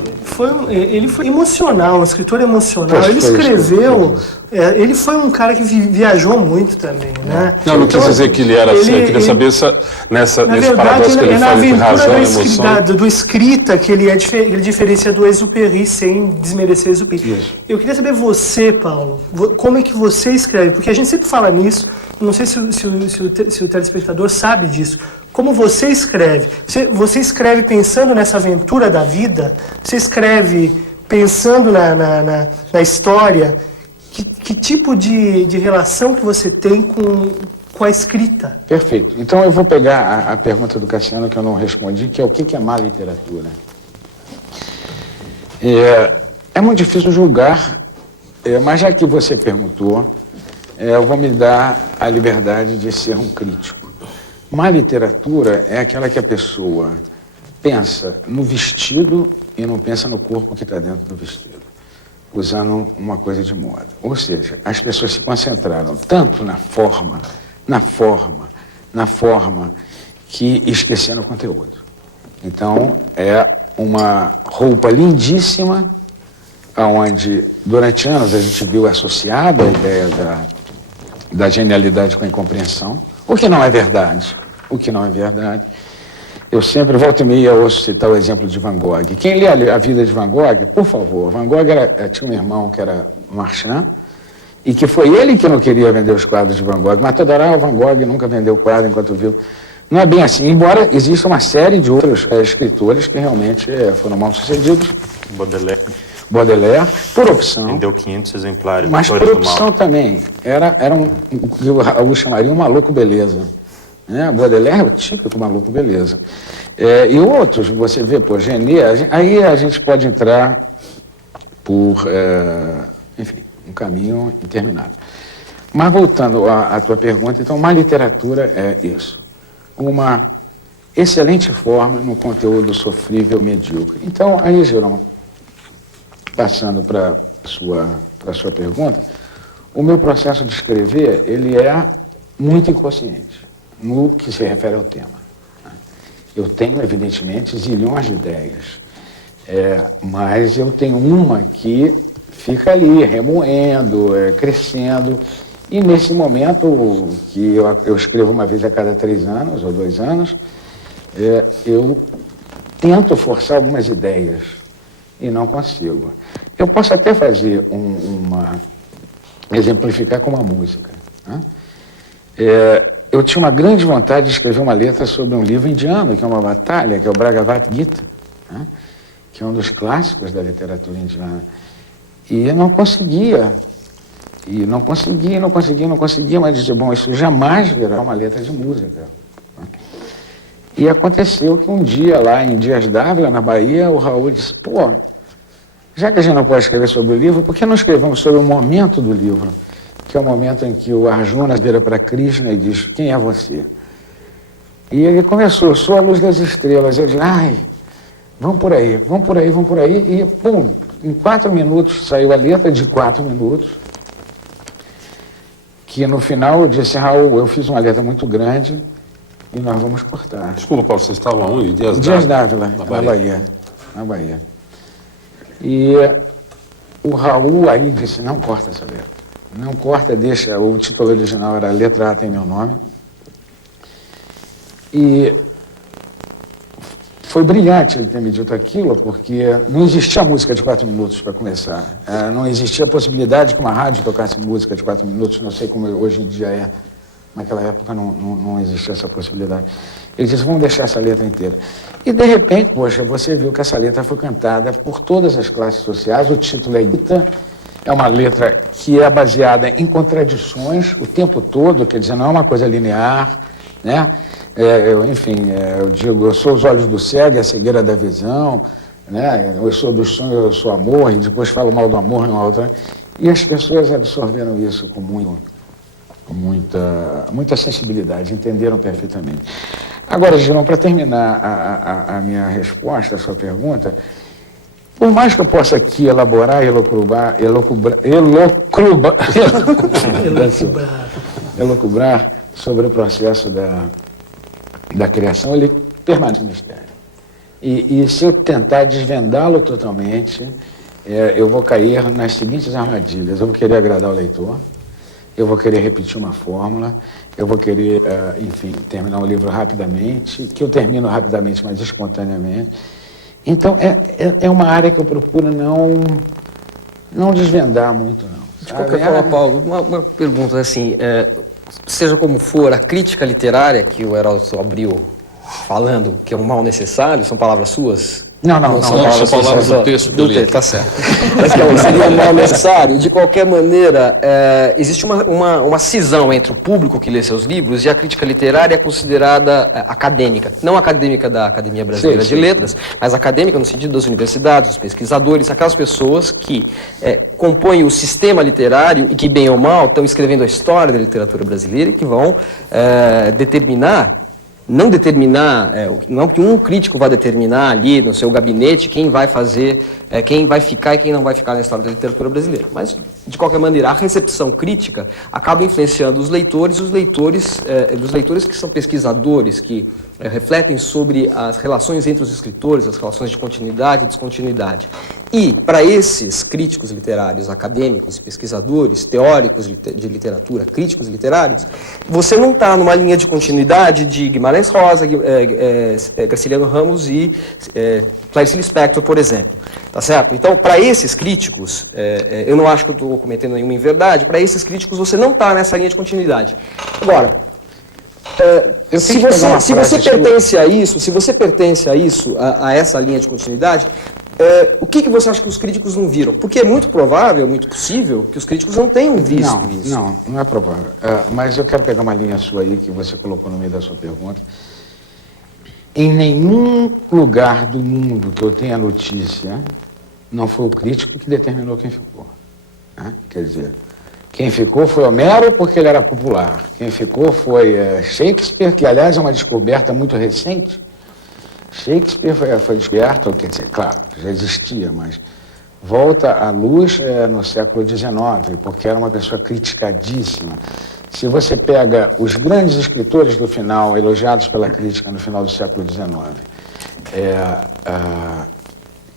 ele foi emocional, um escritor emocional. Ele escreveu... ele foi um cara que viajou muito também, né? Não quis dizer que ele era assim, eu queria saber nesse paradoxo que ele faz entre razão e emoção. Do escrita que ele diferencia do Exupéry, sem desmerecer Exupéry. Eu queria saber você, Paulo, como é que você escreve? Porque a gente sempre fala nisso, não sei se o telespectador sabe disso. Como você escreve? Você escreve pensando nessa aventura da vida? Você escreve pensando na história? Que tipo de relação que você tem com a escrita? Perfeito. Então eu vou pegar a pergunta do Cassiano que eu não respondi, que é o que é má literatura. É muito difícil julgar, mas já que você perguntou, eu vou me dar a liberdade de ser um crítico. Má literatura é aquela que a pessoa pensa no vestido e não pensa no corpo que está dentro do vestido, usando uma coisa de moda. Ou seja, as pessoas se concentraram tanto na forma, que esqueceram o conteúdo. Então, é uma roupa lindíssima, onde durante anos a gente viu associada a ideia da genialidade com a incompreensão, o que não é verdade. Eu sempre, volta e meia, ouço citar o exemplo de Van Gogh. Quem lê a vida de Van Gogh, por favor, Van Gogh tinha um irmão que era marchand, e que foi ele que não queria vender os quadros de Van Gogh, mas toda hora o Van Gogh nunca vendeu o quadro enquanto viu. Não é bem assim, embora exista uma série de outros escritores que realmente foram mal sucedidos. Baudelaire, por opção. Vendeu 500 exemplares. Mas por opção também. Era eu chamaria um maluco beleza. né? Baudelaire, típico maluco, beleza. E outros, você vê, pô, Genet, aí a gente pode entrar por, enfim, um caminho interminável. Mas voltando à tua pergunta, então, má literatura é isso. Uma excelente forma no conteúdo sofrível e medíocre. Então, aí, Giron, passando para a sua pergunta, o meu processo de escrever, ele é muito inconsciente, no que se refere ao tema. Eu tenho, evidentemente, zilhões de ideias, mas eu tenho uma que fica ali, remoendo, crescendo, e nesse momento, que eu escrevo uma vez a cada 3 anos ou 2 anos, eu tento forçar algumas ideias e não consigo. Eu posso até fazer exemplificar com uma música, né? Eu tinha uma grande vontade de escrever uma letra sobre um livro indiano, que é uma batalha, que é o Bhagavad Gita, né? Que é um dos clássicos da literatura indiana. E eu não conseguia. E não conseguia, mas dizia, bom, isso jamais virá uma letra de música. E aconteceu que um dia, lá em Dias d'Ávila, na Bahia, o Raul disse, pô, já que a gente não pode escrever sobre o livro, por que não escrevemos sobre o momento do livro? Que é o momento em que o Arjuna vira para Krishna e diz, quem é você? E ele começou, sou a luz das estrelas. Eu disse, ai, vamos por aí. E, pum, em 4 minutos saiu a letra de 4 minutos, que no final eu disse, Raul, eu fiz uma letra muito grande e nós vamos cortar. Desculpa, Paulo, vocês estavam onde? Dias d'Ávila, na Bahia. E o Raul aí disse, não corta essa letra. Não corta, deixa, o título original era Letra A Tem Meu Nome. E foi brilhante ele ter me dito aquilo, porque não existia música de 4 minutos para começar. Não existia a possibilidade que uma rádio tocasse música de 4 minutos, não sei como hoje em dia é. Naquela época não existia essa possibilidade. Ele disse, vamos deixar essa letra inteira. E de repente, poxa, você viu que essa letra foi cantada por todas as classes sociais, o título é Gita, é uma letra que é baseada em contradições o tempo todo, quer dizer, não é uma coisa linear, né? Eu digo, eu sou os olhos do cego e a cegueira da visão, né? Eu sou dos sonhos, eu sou amor, e depois falo mal do amor numa outra. E as pessoas absorveram isso com muita sensibilidade, entenderam perfeitamente. Agora, Girão, para terminar a minha resposta à sua pergunta, por mais que eu possa aqui elaborar, elocubrar sobre o processo da criação, ele permanece um mistério. E se eu tentar desvendá-lo totalmente, eu vou cair nas seguintes armadilhas. Eu vou querer agradar o leitor, eu vou querer repetir uma fórmula, eu vou querer, enfim, terminar o livro rapidamente, que eu termino rapidamente, mas espontaneamente. Então, é uma área que eu procuro não desvendar muito, não. De qualquer forma, Paulo, uma pergunta assim, seja como for, a crítica literária que o Heródoto abriu falando que é um mal necessário, são palavras suas? Não, são palavras do texto que eu li. Tá certo. Mas que seria um mal necessário. De qualquer maneira, existe uma cisão entre o público que lê seus livros e a crítica literária é considerada acadêmica. Não acadêmica da Academia Brasileira de Letras, mas acadêmica no sentido das universidades, dos pesquisadores, aquelas pessoas que compõem o sistema literário e que, bem ou mal, estão escrevendo a história da literatura brasileira e que vão não que um crítico vá determinar ali no seu gabinete quem vai fazer, quem vai ficar e quem não vai ficar na história da literatura brasileira. Mas, de qualquer maneira, a recepção crítica acaba influenciando os leitores que são pesquisadores, que refletem sobre as relações entre os escritores, as relações de continuidade e descontinuidade. E, para esses críticos literários, acadêmicos, pesquisadores, teóricos de literatura, críticos literários, você não está numa linha de continuidade de Guimarães Rosa, Graciliano Ramos e Clarice Lispector, por exemplo. Tá certo? Então, para esses críticos, eu não acho que eu estou cometendo nenhuma inverdade, para esses críticos você não está nessa linha de continuidade. Agora, se você pertence a isso, a essa linha de continuidade, O que você acha que os críticos não viram? Porque é muito provável, muito possível, que os críticos não tenham visto isso. Não é provável. Mas eu quero pegar uma linha sua aí, que você colocou no meio da sua pergunta. Em nenhum lugar do mundo que eu tenha notícia, não foi o crítico que determinou quem ficou. Né? Quer dizer, quem ficou foi Homero porque ele era popular. Quem ficou foi Shakespeare, que aliás é uma descoberta muito recente. Shakespeare foi descoberto, quer dizer, claro, já existia, mas volta à luz no século XIX, porque era uma pessoa criticadíssima. Se você pega os grandes escritores do final, elogiados pela crítica no final do século XIX,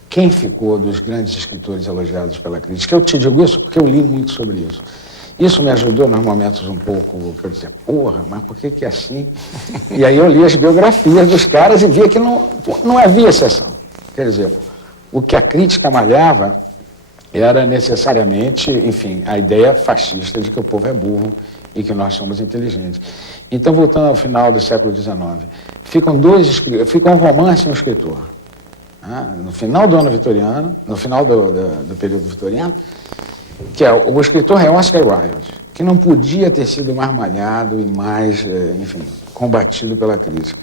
quem ficou dos grandes escritores elogiados pela crítica? Eu te digo isso porque eu li muito sobre isso. Isso me ajudou nos momentos um pouco, que eu dizia, porra, mas por que é assim? E aí eu li as biografias dos caras e via que não havia exceção. Quer dizer, o que a crítica malhava era necessariamente, enfim, a ideia fascista de que o povo é burro e que nós somos inteligentes. Então, voltando ao final do século XIX, fica um romance e um escritor. No final do ano vitoriano, no final do período vitoriano, que o escritor é Oscar Wilde, que não podia ter sido mais malhado e mais, enfim, combatido pela crítica.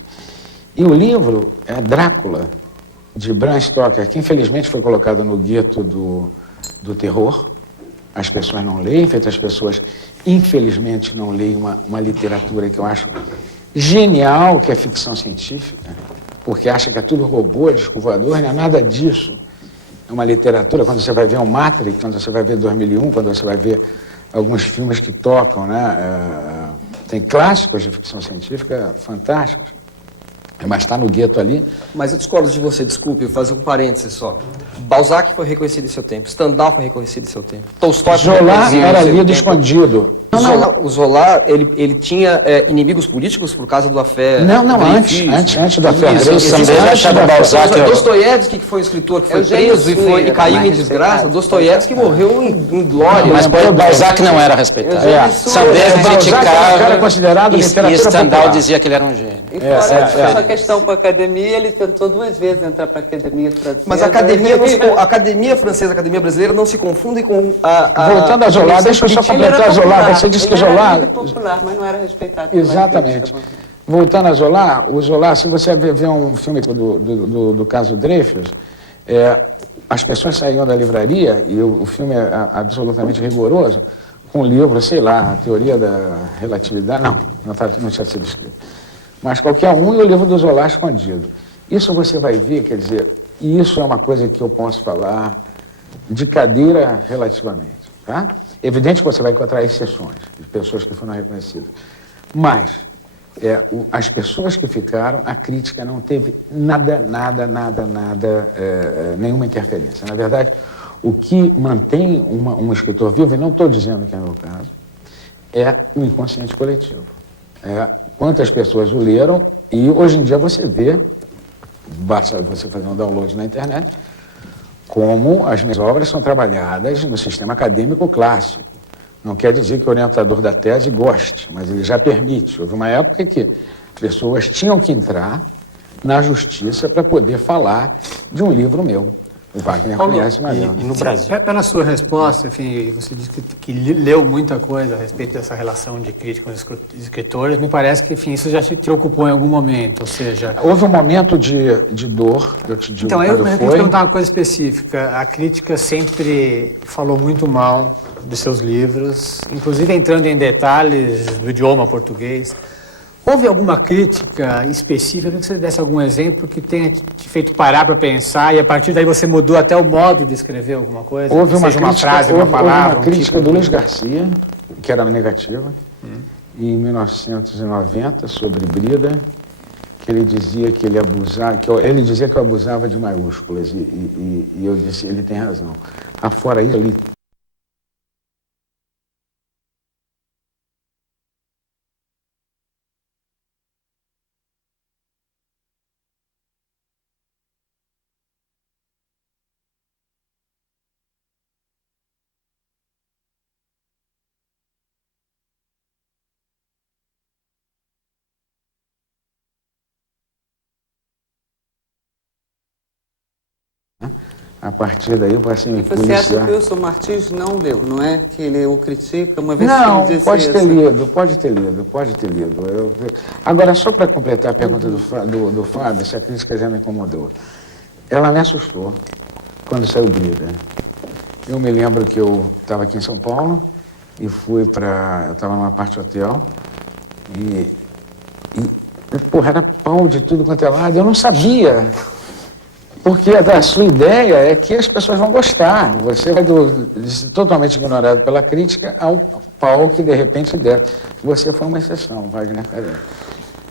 E o livro é Drácula, de Bram Stoker, que infelizmente foi colocado no gueto do terror. As pessoas não leem, as pessoas infelizmente não leem uma literatura que eu acho genial, que é ficção científica, porque acha que é tudo robô, disco voador, não é nada disso. É uma literatura, quando você vai ver o Matrix, quando você vai ver 2001, quando você vai ver alguns filmes que tocam, né? Tem clássicos de ficção científica fantásticos, mas está no gueto ali. Mas eu discordo de você, desculpe, eu vou fazer um parênteses só. Balzac foi reconhecido em seu tempo, Stendhal foi reconhecido em seu tempo, Tolstói foi Zola reconhecido era em seu lido tempo. escondido. O Zola, ele tinha inimigos políticos por causa do afé... Antes do afé. Dostoiévski, que foi um escritor que foi preso e caiu em desgraça. Dostoiévski morreu em glória. Mas o Balzac não era respeitado. Sanders criticava era considerado e Stendhal dizia que ele era um gênio. E fora essa questão com a academia, ele tentou 2 vezes entrar para a academia francesa. Mas a academia francesa e a academia brasileira não se confundem com Voltando a Zola, deixa eu só completar a Zola. Você disse que Zola... Ele era popular, mas não era respeitado. Exatamente. Voltando a Zola, o Zola, se você ver um filme do caso Dreyfus, as pessoas saíam da livraria, e o filme é absolutamente rigoroso, com um livro, sei lá, a teoria da relatividade, não tinha sido escrito. Mas qualquer um, e o livro do Zola escondido. Isso você vai ver, quer dizer, e isso é uma coisa que eu posso falar de cadeira relativamente, tá? Evidente que você vai encontrar exceções de pessoas que foram reconhecidas. Mas as pessoas que ficaram, a crítica não teve nenhuma interferência. Na verdade, o que mantém um escritor vivo, e não estou dizendo que é o meu caso, é o inconsciente coletivo. Quantas pessoas o leram, e hoje em dia você vê, basta você fazer um download na internet, como as minhas obras são trabalhadas no sistema acadêmico clássico. Não quer dizer que o orientador da tese goste, mas ele já permite. Houve uma época que pessoas tinham que entrar na justiça para poder falar de um livro meu. O Wagner conhece mais. E no Brasil? Pela sua resposta, enfim, você disse que leu muita coisa a respeito dessa relação de crítica com os escritores. Me parece que, enfim, isso já te ocupou em algum momento, ou seja... Houve um momento de dor, eu te digo, então, quando eu queria foi. perguntar uma coisa específica. A crítica sempre falou muito mal dos seus livros, inclusive entrando em detalhes do idioma português. Houve alguma crítica específica? Eu queria que você desse algum exemplo que tenha te feito parar para pensar e a partir daí você mudou até o modo de escrever alguma coisa? Houve uma seja crítica, uma frase, uma palavra, houve uma crítica tipo do Luiz Garcia, que era negativa, em 1990, sobre Brida, que ele dizia que ele abusava, ele dizia que eu abusava de maiúsculas e eu disse, ele tem razão. Afora isso, ali A partir daí eu passei a me E você acha policiar. que o Wilson Martins não leu, não é? Que ele o critica uma vez que Não, ele disse pode ter isso. lido, pode ter lido, pode ter lido. Agora, só para completar a pergunta do Fábio, se a crítica já me incomodou. Ela me assustou quando saiu Brida. Eu me lembro que eu estava aqui em São Paulo e fui para... Eu estava numa parte hotel e porra, era pão de tudo quanto é lado. Eu não sabia. Porque a sua ideia é que as pessoas vão gostar. Você vai de totalmente ignorado pela crítica ao pau que de repente der. Você foi uma exceção, Wagner Carelli.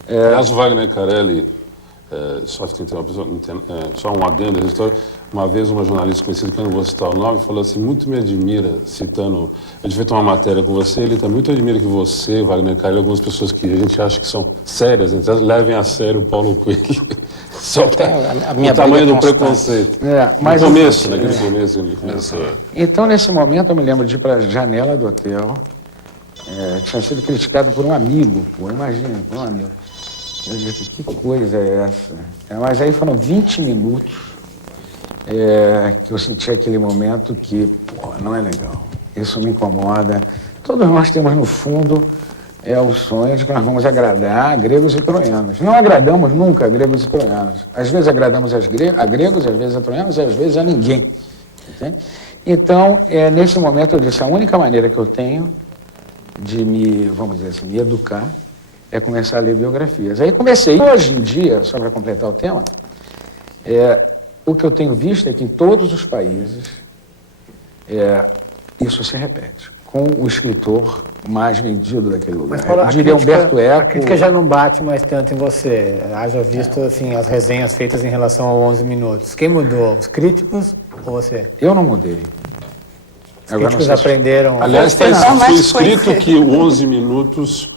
Aliás, o Wagner Carelli, só um adendo à história, uma vez uma jornalista conhecida, que eu não vou citar o nome, falou assim, muito me admira, citando, eu devia ter uma matéria com você, ele está muito admira que você, Wagner Carelli, algumas pessoas que a gente acha que são sérias, então, levem a sério o Paulo Coelho. Só o tamanho do preconceito. Mas no começo, naquele começo, ele começou. Então, nesse momento, eu me lembro de ir para a janela do hotel. Tinha sido criticado por um amigo, pô, imagina, por um amigo. Eu disse, que coisa é essa? Mas aí foram 20 minutos que eu senti aquele momento que, pô, não é legal. Isso me incomoda. Todos nós temos, no fundo, o sonho de que nós vamos agradar gregos e troianos. Não agradamos nunca a gregos e troianos. Às vezes agradamos a gregos, às vezes a troianos, e às vezes a ninguém. Entende? Então, nesse momento eu disse, a única maneira que eu tenho de vamos dizer assim, me educar é começar a ler biografias. Aí comecei. Hoje em dia, só para completar o tema, o que eu tenho visto é que em todos os países isso se repete. Com o escritor mais vendido daquele lugar. Mas, Paulo, eu diria Humberto Eco. A crítica já não bate mais tanto em você. Haja visto assim, as resenhas feitas em relação ao 11 minutos. Quem mudou? Os críticos ou você? Eu não mudei. Os críticos aprenderam... Aliás, está escrito que 11 minutos,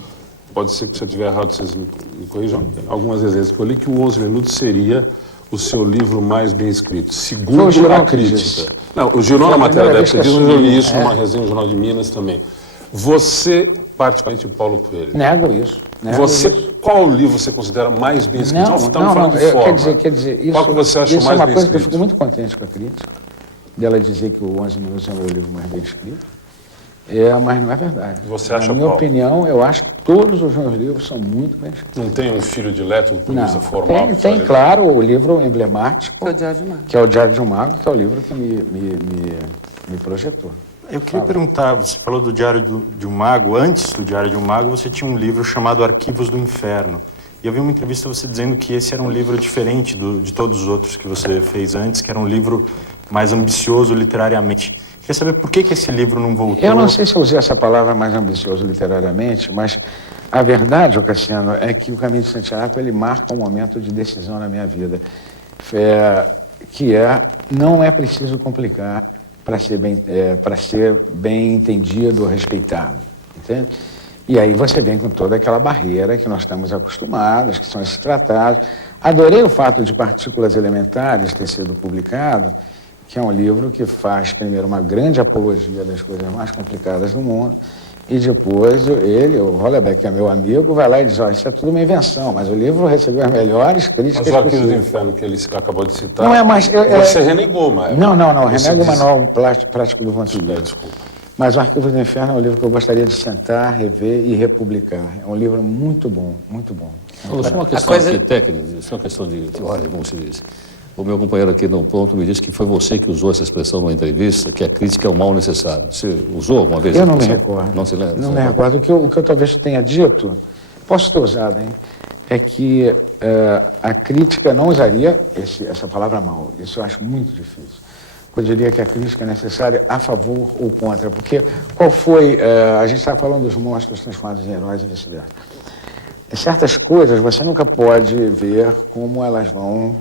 pode ser que se eu estiver errado, vocês me corrijam, algumas vezes que eu li que o 11 minutos seria o seu livro mais bem escrito, segundo a crítica. Não, o Girão na matéria da época diz, mas eu li isso numa resenha no Jornal de Minas também. Você, particularmente o Paulo Coelho. Nego isso. Qual livro você considera mais bem escrito? Não, falando de forma. Quer dizer, isso, qual que você acha isso mais é uma bem coisa escrito? que eu fico muito contente com a crítica, dela dizer que o 11 Minutos é o meu livro mais bem escrito. Mas não é verdade. Você acha Na minha qual? opinião, eu acho que todos os meus livros são muito bem escritos. Não tem um filho dileto do ponto de vista formal? Tem, claro, o livro emblemático, Que é o Diário de um Mago. que é o Diário de um Mago, que é o livro que me projetou. Eu queria perguntar, você falou do Diário de um Mago, antes do Diário de um Mago você tinha um livro chamado Arquivos do Inferno. E eu vi uma entrevista você dizendo que esse era um livro diferente de todos os outros que você fez antes, que era um livro mais ambicioso literariamente. Queria saber por que esse livro não voltou. Eu não sei se eu usei essa palavra mais ambicioso literariamente, mas a verdade, Cassiano, é que o Caminho de Santiago ele marca um momento de decisão na minha vida, não é preciso complicar para ser bem entendido ou respeitado, entende? E aí você vem com toda aquela barreira que nós estamos acostumados, que são esses tratados. Adorei o fato de Partículas Elementares ter sido publicado, que é um livro que faz, primeiro, uma grande apologia das coisas mais complicadas do mundo, e depois o Hollebeck, que é meu amigo, vai lá e diz, isso é tudo uma invenção, mas o livro recebeu as melhores críticas Mas o Arquivos do possíveis. Inferno, que ele acabou de citar, Não é mais... você renegou, mas... Não, renego o disse... Manual Prático do Vantugueiro. Desculpa. Mas o Arquivos do Inferno é um livro que eu gostaria de sentar, rever e republicar. É um livro muito bom, muito bom. Só uma questão técnica, só uma questão de ordem, como se diz. O meu companheiro aqui no ponto me disse que foi você que usou essa expressão numa entrevista, que a crítica é o mal necessário. Você usou alguma vez? Eu não me recordo. Não se lembra? Não me recordo. O que eu talvez tenha dito, posso ter usado, hein? É que a crítica não usaria essa palavra mal. Isso eu acho muito difícil. Eu diria que a crítica é necessária a favor ou contra. Porque qual foi... a gente estava falando dos monstros transformados em heróis e vice-versa. Certas coisas você nunca pode ver como elas vão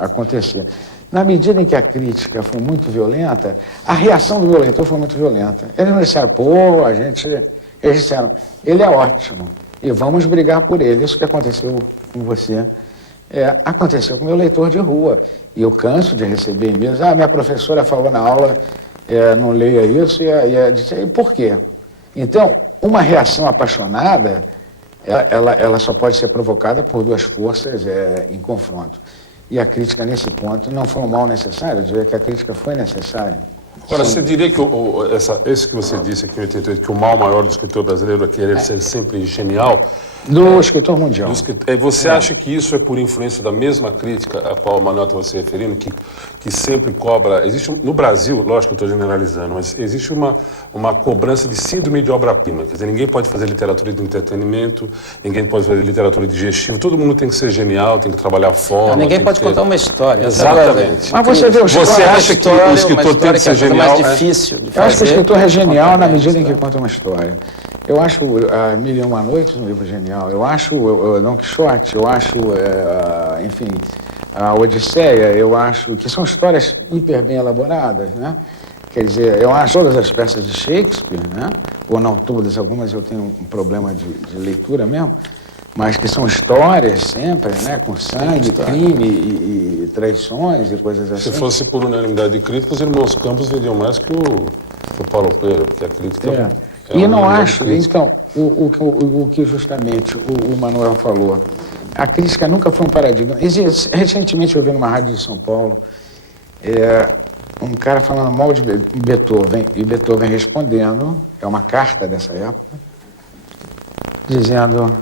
acontecer. Na medida em que a crítica foi muito violenta, a reação do meu leitor foi muito violenta. Eles não disseram, eles disseram, ele é ótimo e vamos brigar por ele. Isso que aconteceu com você, aconteceu com o meu leitor de rua. E eu canso de receber e-mails, minha professora falou na aula, não leia isso, e por quê? Então, uma reação apaixonada, ela só pode ser provocada por duas forças em confronto. E a crítica, nesse ponto, não foi um mal necessário, eu diria que a crítica foi necessária. Agora, você diria que esse que você disse aqui em 88, que o mal maior do escritor brasileiro é querer ser sempre genial, Do escritor mundial. você acha que isso é por influência da mesma crítica a qual o Manuel está se referindo, que sempre cobra... No Brasil, lógico que eu estou generalizando, mas existe uma cobrança de síndrome de obra-prima. Quer dizer, ninguém pode fazer literatura de entretenimento, ninguém pode fazer literatura digestivo, todo mundo tem que ser genial, tem que trabalhar fora. Ninguém pode contar uma história. Exatamente. Mas você vê, Você acha que o escritor tem que ser genial? Mais difícil de fazer. Eu acho que o escritor é genial na medida em que conta uma história. Eu acho a Mil e Uma Noites um livro genial. Eu acho Don Quixote, eu acho, enfim, a Odisseia, eu acho que são histórias hiper bem elaboradas, né? Quer dizer, eu acho todas as peças de Shakespeare, né? Ou não todas, algumas eu tenho um problema de leitura mesmo, mas que são histórias sempre, né? Com sangue, crime e traições e coisas assim. Se fosse por unanimidade de críticos, os irmãos Campos vendiam mais que o Paulo Coelho, porque a crítica... E não acho, então, o que justamente o Manuel falou, a crítica nunca foi um paradigma. Recentemente eu vi numa rádio de São Paulo um cara falando mal de Beethoven, e Beethoven respondendo, é uma carta dessa época, dizendo: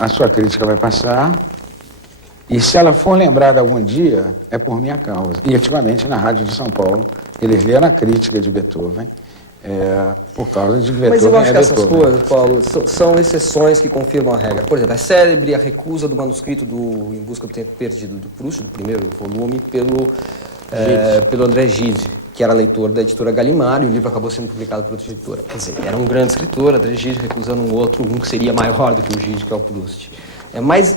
a sua crítica vai passar, e se ela for lembrada algum dia, é por minha causa. E, efetivamente, na rádio de São Paulo, eles leram a crítica de Beethoven, por causa de Beethoven. Mas eu acho que essas Beethoven. coisas, Paulo, são exceções que confirmam a regra. Por exemplo, é célebre a recusa do manuscrito do Em Busca do Tempo Perdido do Proust, do primeiro volume, pelo André Gide, que era leitor da editora Gallimard, e o livro acabou sendo publicado por outra editora. Quer dizer, era um grande escritor, André Gide recusando um que seria maior do que o Gide, que é o Proust. Mas,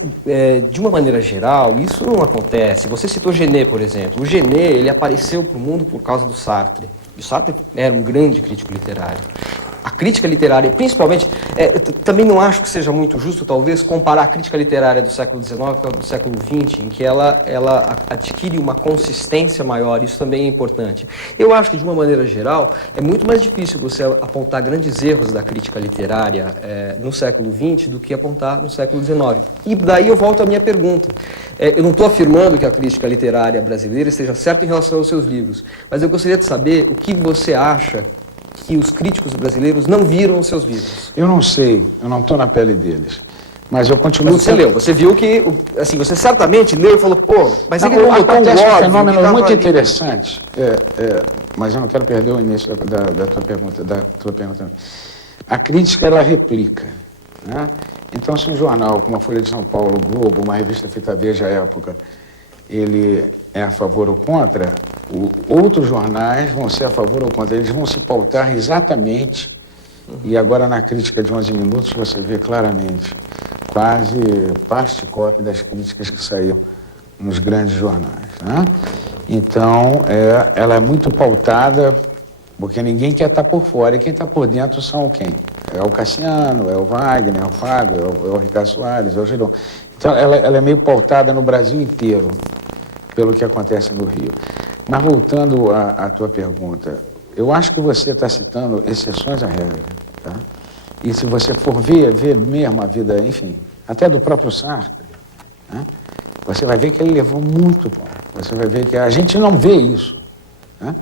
de uma maneira geral, isso não acontece. Você citou Genet, por exemplo. O Genet, ele apareceu para o mundo por causa do Sartre. O Sartre era um grande crítico literário. A crítica literária, principalmente, também não acho que seja muito justo, talvez, comparar a crítica literária do século XIX com a do século XX, em que ela adquire uma consistência maior, isso também é importante. Eu acho que, de uma maneira geral, é muito mais difícil você apontar grandes erros da crítica literária no século XX do que apontar no século XIX. E daí eu volto à minha pergunta. Eu não estou afirmando que a crítica literária brasileira esteja certa em relação aos seus livros, mas eu gostaria de saber o que você acha que os críticos brasileiros não viram nos seus livros. Eu não sei, eu não estou na pele deles. Mas eu continuo... Mas você leu, você viu que, assim, você certamente leu e falou, pô, mas ele não acontece um fenômeno muito interessante, mas eu não quero perder o início da tua pergunta. A crítica, ela replica, né? Então, se um jornal como a Folha de São Paulo, o Globo, uma revista feita Veja à época, ele é a favor ou contra, outros jornais vão ser a favor ou contra. Eles vão se pautar exatamente, e agora na crítica de 11 minutos você vê claramente, quase parte cópia das críticas que saíram nos grandes jornais, né? Então, ela é muito pautada, porque ninguém quer estar por fora, e quem está por dentro são quem? É o Cassiano, é o Wagner, é o Fábio, é o Ricardo Soares, é o Girão. Então, ela é meio pautada no Brasil inteiro, pelo que acontece no Rio. Mas voltando à tua pergunta, eu acho que você está citando exceções à regra, tá? E se você for ver mesmo a vida, enfim, até do próprio Sartre, né? Você vai ver que ele levou muito pau. Você vai ver que a gente não vê isso, né?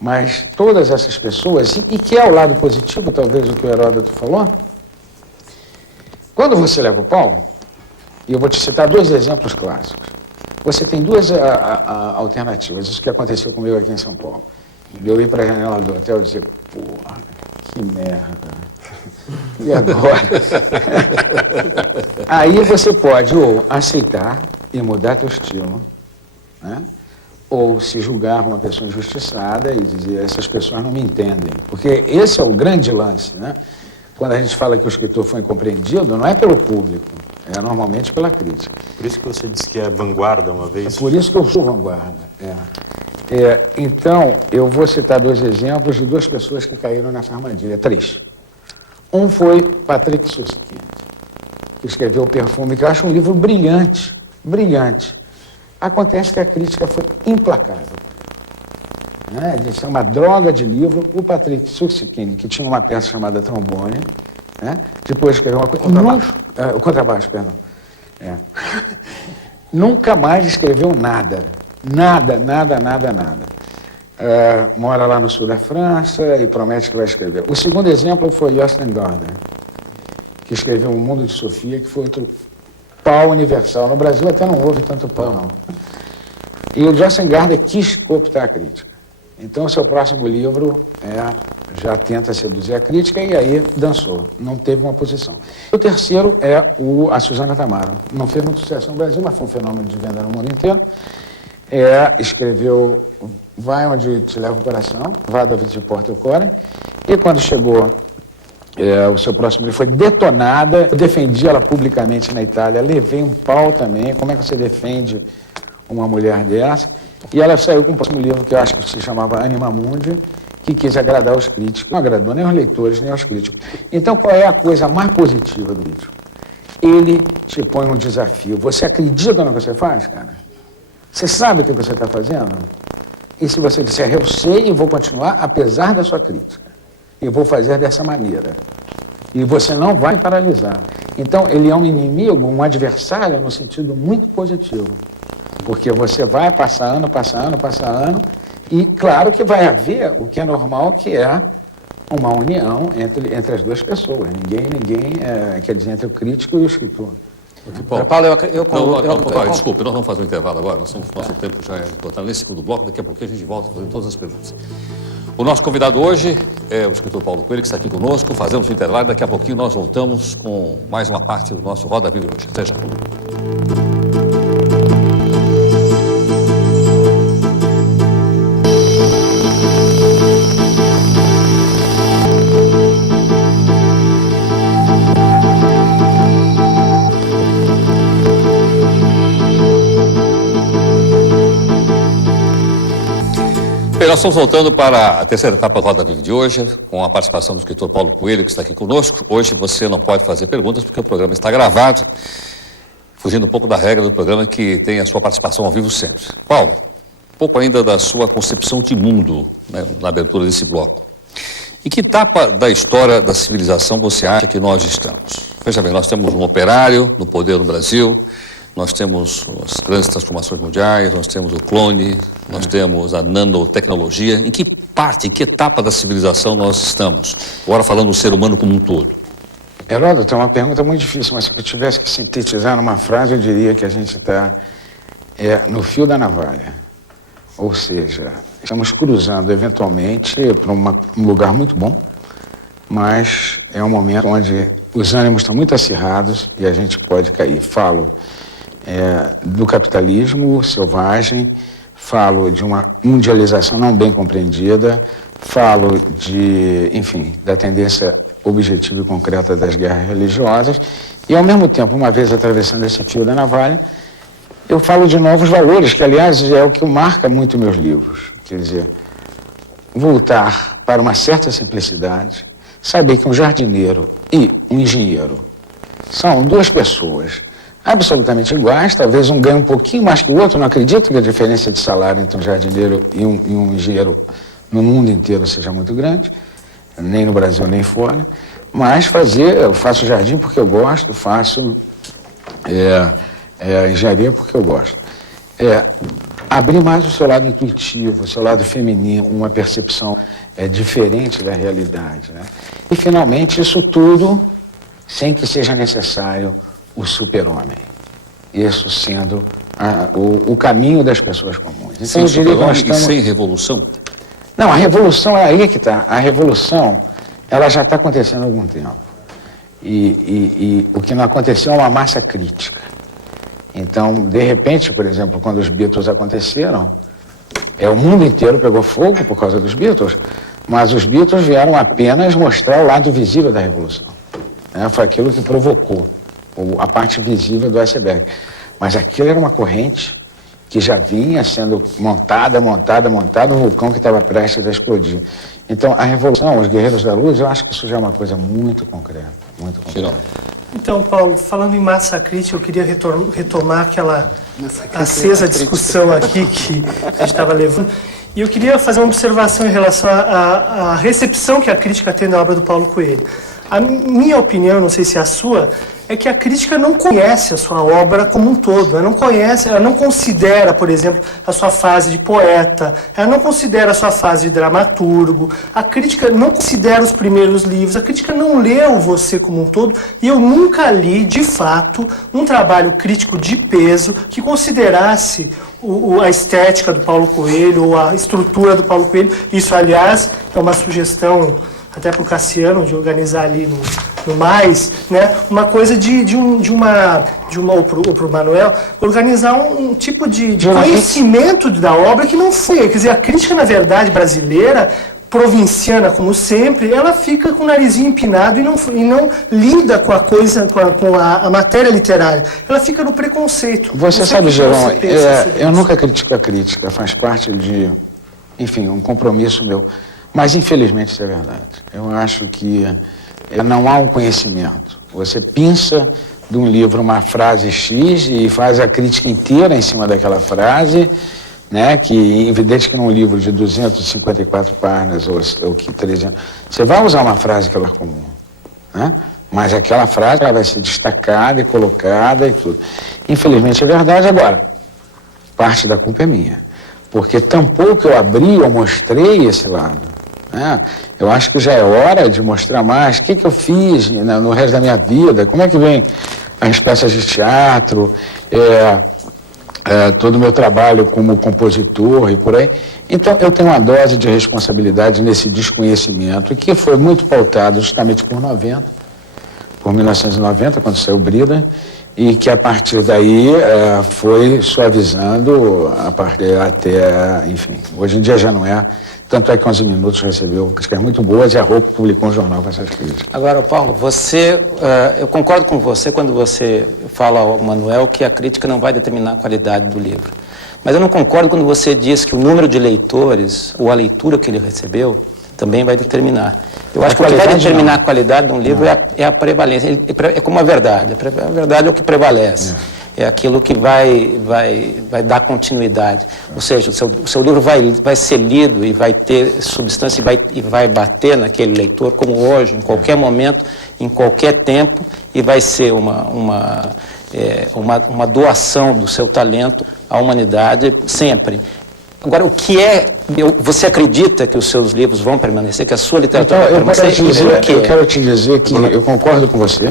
Mas todas essas pessoas, e que é o lado positivo, talvez, do que o Heródoto falou, quando você leva o pau, e eu vou te citar dois exemplos clássicos. Você tem duas alternativas. Isso que aconteceu comigo aqui em São Paulo. Eu ir para a janela do hotel e dizer, porra, que merda. E agora? Aí você pode ou aceitar e mudar teu estilo, né? Ou se julgar uma pessoa injustiçada e dizer, essas pessoas não me entendem. Porque esse é o grande lance, né? Quando a gente fala que o escritor foi incompreendido, não é pelo público, é normalmente pela crítica. Por isso que você disse que é vanguarda uma vez. É por isso que eu sou vanguarda. Então, eu vou citar dois exemplos de duas pessoas que caíram nessa armadilha, três. Um foi Patrick Suskind, que escreveu O Perfume, que eu acho um livro brilhante, brilhante. Acontece que a crítica foi implacável. Isso é uma droga de livro. O Patrick Suskind, que tinha uma peça chamada Trombone, né? Depois escreveu uma coisa... O contrabaixo, perdão. nunca mais escreveu nada. Nada. Mora lá no sul da França e promete que vai escrever. O segundo exemplo foi Jostein Gaarder, que escreveu O Mundo de Sofia, que foi outro pau universal. No Brasil até não houve tanto pau, não. E o Jostein Gaarder quis cooptar a crítica. Então, o seu próximo livro já tenta seduzir a crítica e aí dançou, não teve uma posição. O terceiro é a Susana Tamaro. Não fez muito sucesso no Brasil, mas foi um fenômeno de venda no mundo inteiro. Escreveu Vai Onde Te Leva o Coração, Vada Onde Te Porta o Cora. E quando chegou o seu próximo livro, foi Detonada. Eu defendi ela publicamente na Itália, levei um pau também. Como é que você defende uma mulher dessa? E ela saiu com um próximo livro que eu acho que se chamava Anima Mundi, que quis agradar os críticos. Não agradou nem aos leitores, nem aos críticos. Então, qual é a coisa mais positiva do crítico? Ele te põe um desafio. Você acredita no que você faz, cara? Você sabe o que você está fazendo? E se você disser, eu sei e vou continuar, apesar da sua crítica, e vou fazer dessa maneira, e você não vai me paralisar. Então, ele é um inimigo, um adversário, no sentido muito positivo. Porque você vai passar ano, e claro que vai haver o que é normal, que é uma união entre as duas pessoas. Ninguém quer dizer, entre o crítico e o escritor. Paulo, desculpe, nós vamos fazer um intervalo agora, nosso tempo já é esgotado nesse segundo bloco, daqui a pouquinho a gente volta fazendo todas as perguntas. O nosso convidado hoje é o escritor Paulo Coelho, que está aqui conosco, fazemos um intervalo, daqui a pouquinho nós voltamos com mais uma parte do nosso Roda Viva hoje. Até já. Bem, nós estamos voltando para a terceira etapa da Roda Viva de hoje, com a participação do escritor Paulo Coelho, que está aqui conosco. Hoje você não pode fazer perguntas, porque o programa está gravado, fugindo um pouco da regra do programa, que tem a sua participação ao vivo sempre. Paulo, um pouco ainda da sua concepção de mundo, né, na abertura desse bloco. Em que etapa da história da civilização você acha que nós estamos? Veja bem, nós temos um operário no poder no Brasil, nós temos as grandes transformações mundiais, nós temos o clone, nós temos a nanotecnologia. Em que parte, em que etapa da civilização nós estamos? Agora falando do ser humano como um todo. Heródoto, é uma pergunta muito difícil, mas se eu tivesse que sintetizar numa frase, eu diria que a gente está no fio da navalha. Ou seja, estamos cruzando eventualmente para um lugar muito bom, mas é um momento onde os ânimos estão muito acirrados e a gente pode cair. Falo do capitalismo selvagem, falo de uma mundialização não bem compreendida, falo da tendência objetiva e concreta das guerras religiosas e, ao mesmo tempo, uma vez atravessando esse fio da navalha, eu falo de novos valores, que, aliás, é o que marca muito meus livros. Quer dizer, voltar para uma certa simplicidade, saber que um jardineiro e um engenheiro são duas pessoas absolutamente iguais, talvez um ganhe um pouquinho mais que o outro. Não acredito que a diferença de salário entre um jardineiro e um engenheiro no mundo inteiro seja muito grande, nem no Brasil nem fora, mas eu faço jardim porque eu gosto, faço engenharia porque eu gosto. Abrir mais o seu lado intuitivo, o seu lado feminino, uma percepção diferente da realidade, né? E finalmente isso tudo sem que seja necessário o super-homem. Isso sendo o caminho das pessoas comuns. Então, sem super-homem e sem revolução? Não, a revolução é aí que está. A revolução, ela já está acontecendo há algum tempo. E o que não aconteceu é uma massa crítica. Então, de repente, por exemplo, quando os Beatles aconteceram, o mundo inteiro pegou fogo por causa dos Beatles, mas os Beatles vieram apenas mostrar o lado visível da revolução. Foi aquilo que provocou a parte visível do iceberg. Mas aquilo era uma corrente que já vinha sendo montada, um vulcão que estava prestes a explodir. Então, a revolução, os guerreiros da luz, eu acho que isso já é uma coisa muito concreta. Muito concreta. Então, Paulo, falando em massa crítica, eu queria retomar aquela acesa discussão aqui que a gente estava levando. E eu queria fazer uma observação em relação à recepção que a crítica tem da obra do Paulo Coelho. A minha opinião, não sei se é a sua, é que a crítica não conhece a sua obra como um todo. Ela não conhece, ela não considera, por exemplo, a sua fase de poeta, ela não considera a sua fase de dramaturgo, a crítica não considera os primeiros livros, a crítica não leu você como um todo, e eu nunca li, de fato, um trabalho crítico de peso que considerasse a estética do Paulo Coelho, ou a estrutura do Paulo Coelho. Isso, aliás, é uma sugestão até para o Cassiano, de organizar ali no Mais, né, uma coisa ou para o Manuel, organizar um tipo de conhecimento da obra que não foi. Quer dizer, a crítica, na verdade, brasileira, provinciana, como sempre, ela fica com o narizinho empinado e não lida com a coisa, com a matéria literária. Ela fica no preconceito. Você sabe, Jerônimo, eu nunca critico a crítica, faz parte de, enfim, um compromisso meu. Mas, infelizmente, isso é verdade. Eu acho que não há um conhecimento. Você pinça de um livro uma frase X e faz a crítica inteira em cima daquela frase, né? Que, evidente que num livro de 254 páginas ou que 300, você vai usar uma frase que ela é comum, né? Mas aquela frase ela vai ser destacada e colocada e tudo. Infelizmente é verdade. Agora, parte da culpa é minha. Porque tampouco eu abri ou mostrei esse lado. Eu acho que já é hora de mostrar mais o que eu fiz no resto da minha vida, como é que vem as peças de teatro, todo o meu trabalho como compositor e por aí. Então eu tenho uma dose de responsabilidade nesse desconhecimento, que foi muito pautado justamente por 1990, quando saiu Brida, e que a partir daí foi suavizando até, enfim, hoje em dia já não é. Tanto é que 11 Minutos recebeu críticas muito boas e a Roupa publicou um jornal com essas críticas. Agora, Paulo, eu concordo com você quando você fala ao Manuel que a crítica não vai determinar a qualidade do livro. Mas eu não concordo quando você diz que o número de leitores ou a leitura que ele recebeu também vai determinar. Eu acho que o que vai determinar a qualidade de um livro é a prevalência. É como a verdade. A verdade é o que prevalece. É aquilo que vai dar continuidade. Ou seja, o seu livro vai ser lido e vai ter substância e vai bater naquele leitor, como hoje, em qualquer momento, em qualquer tempo, e vai ser uma doação do seu talento à humanidade sempre. Agora, o que é... Você acredita que os seus livros vão permanecer, que a sua literatura vai permanecer? Eu quero te dizer que eu concordo com você.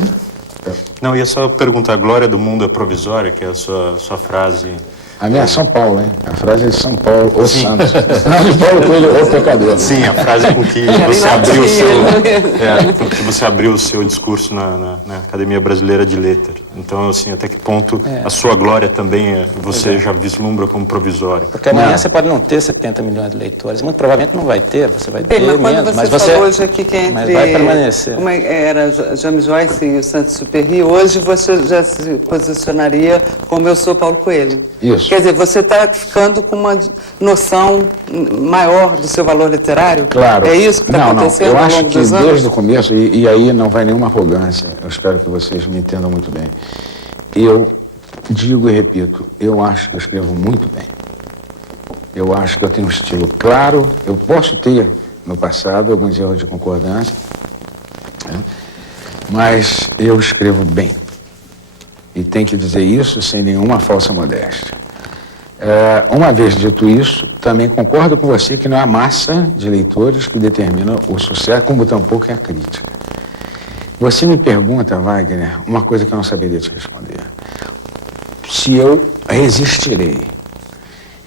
Não, ia só perguntar, a glória do mundo é provisória, que é a sua frase... A minha é São Paulo, hein? A frase é de São Paulo, ou Santos. Não, de Paulo Coelho, ou pecador. Sim, a frase com que você abriu o seu discurso na Academia Brasileira de Letras. Então, assim, até que ponto a sua glória também você já vislumbra como provisória? Porque amanhã você pode não ter 70 milhões de leitores, muito provavelmente não vai ter, você vai ter menos. Mas você falou hoje aqui que entre, vai permanecer. Como era James Joyce e o Saint-Exupéry, hoje você já se posicionaria como eu sou Paulo Coelho. Isso. Quer dizer, você está ficando com uma noção maior do seu valor literário? Claro. É isso que está acontecendo ao longo dos anos? Eu acho que desde o começo, e aí não vai nenhuma arrogância, eu espero que vocês me entendam muito bem. Eu digo e repito, eu acho que eu escrevo muito bem. Eu acho que eu tenho um estilo claro, eu posso ter, no passado, alguns erros de concordância, né? Mas eu escrevo bem. E tem que dizer isso sem nenhuma falsa modéstia. Uma vez dito isso, também concordo com você que não é a massa de leitores que determina o sucesso, como tampouco é a crítica. Você me pergunta, Wagner, uma coisa que eu não saberia te responder. Se eu resistirei.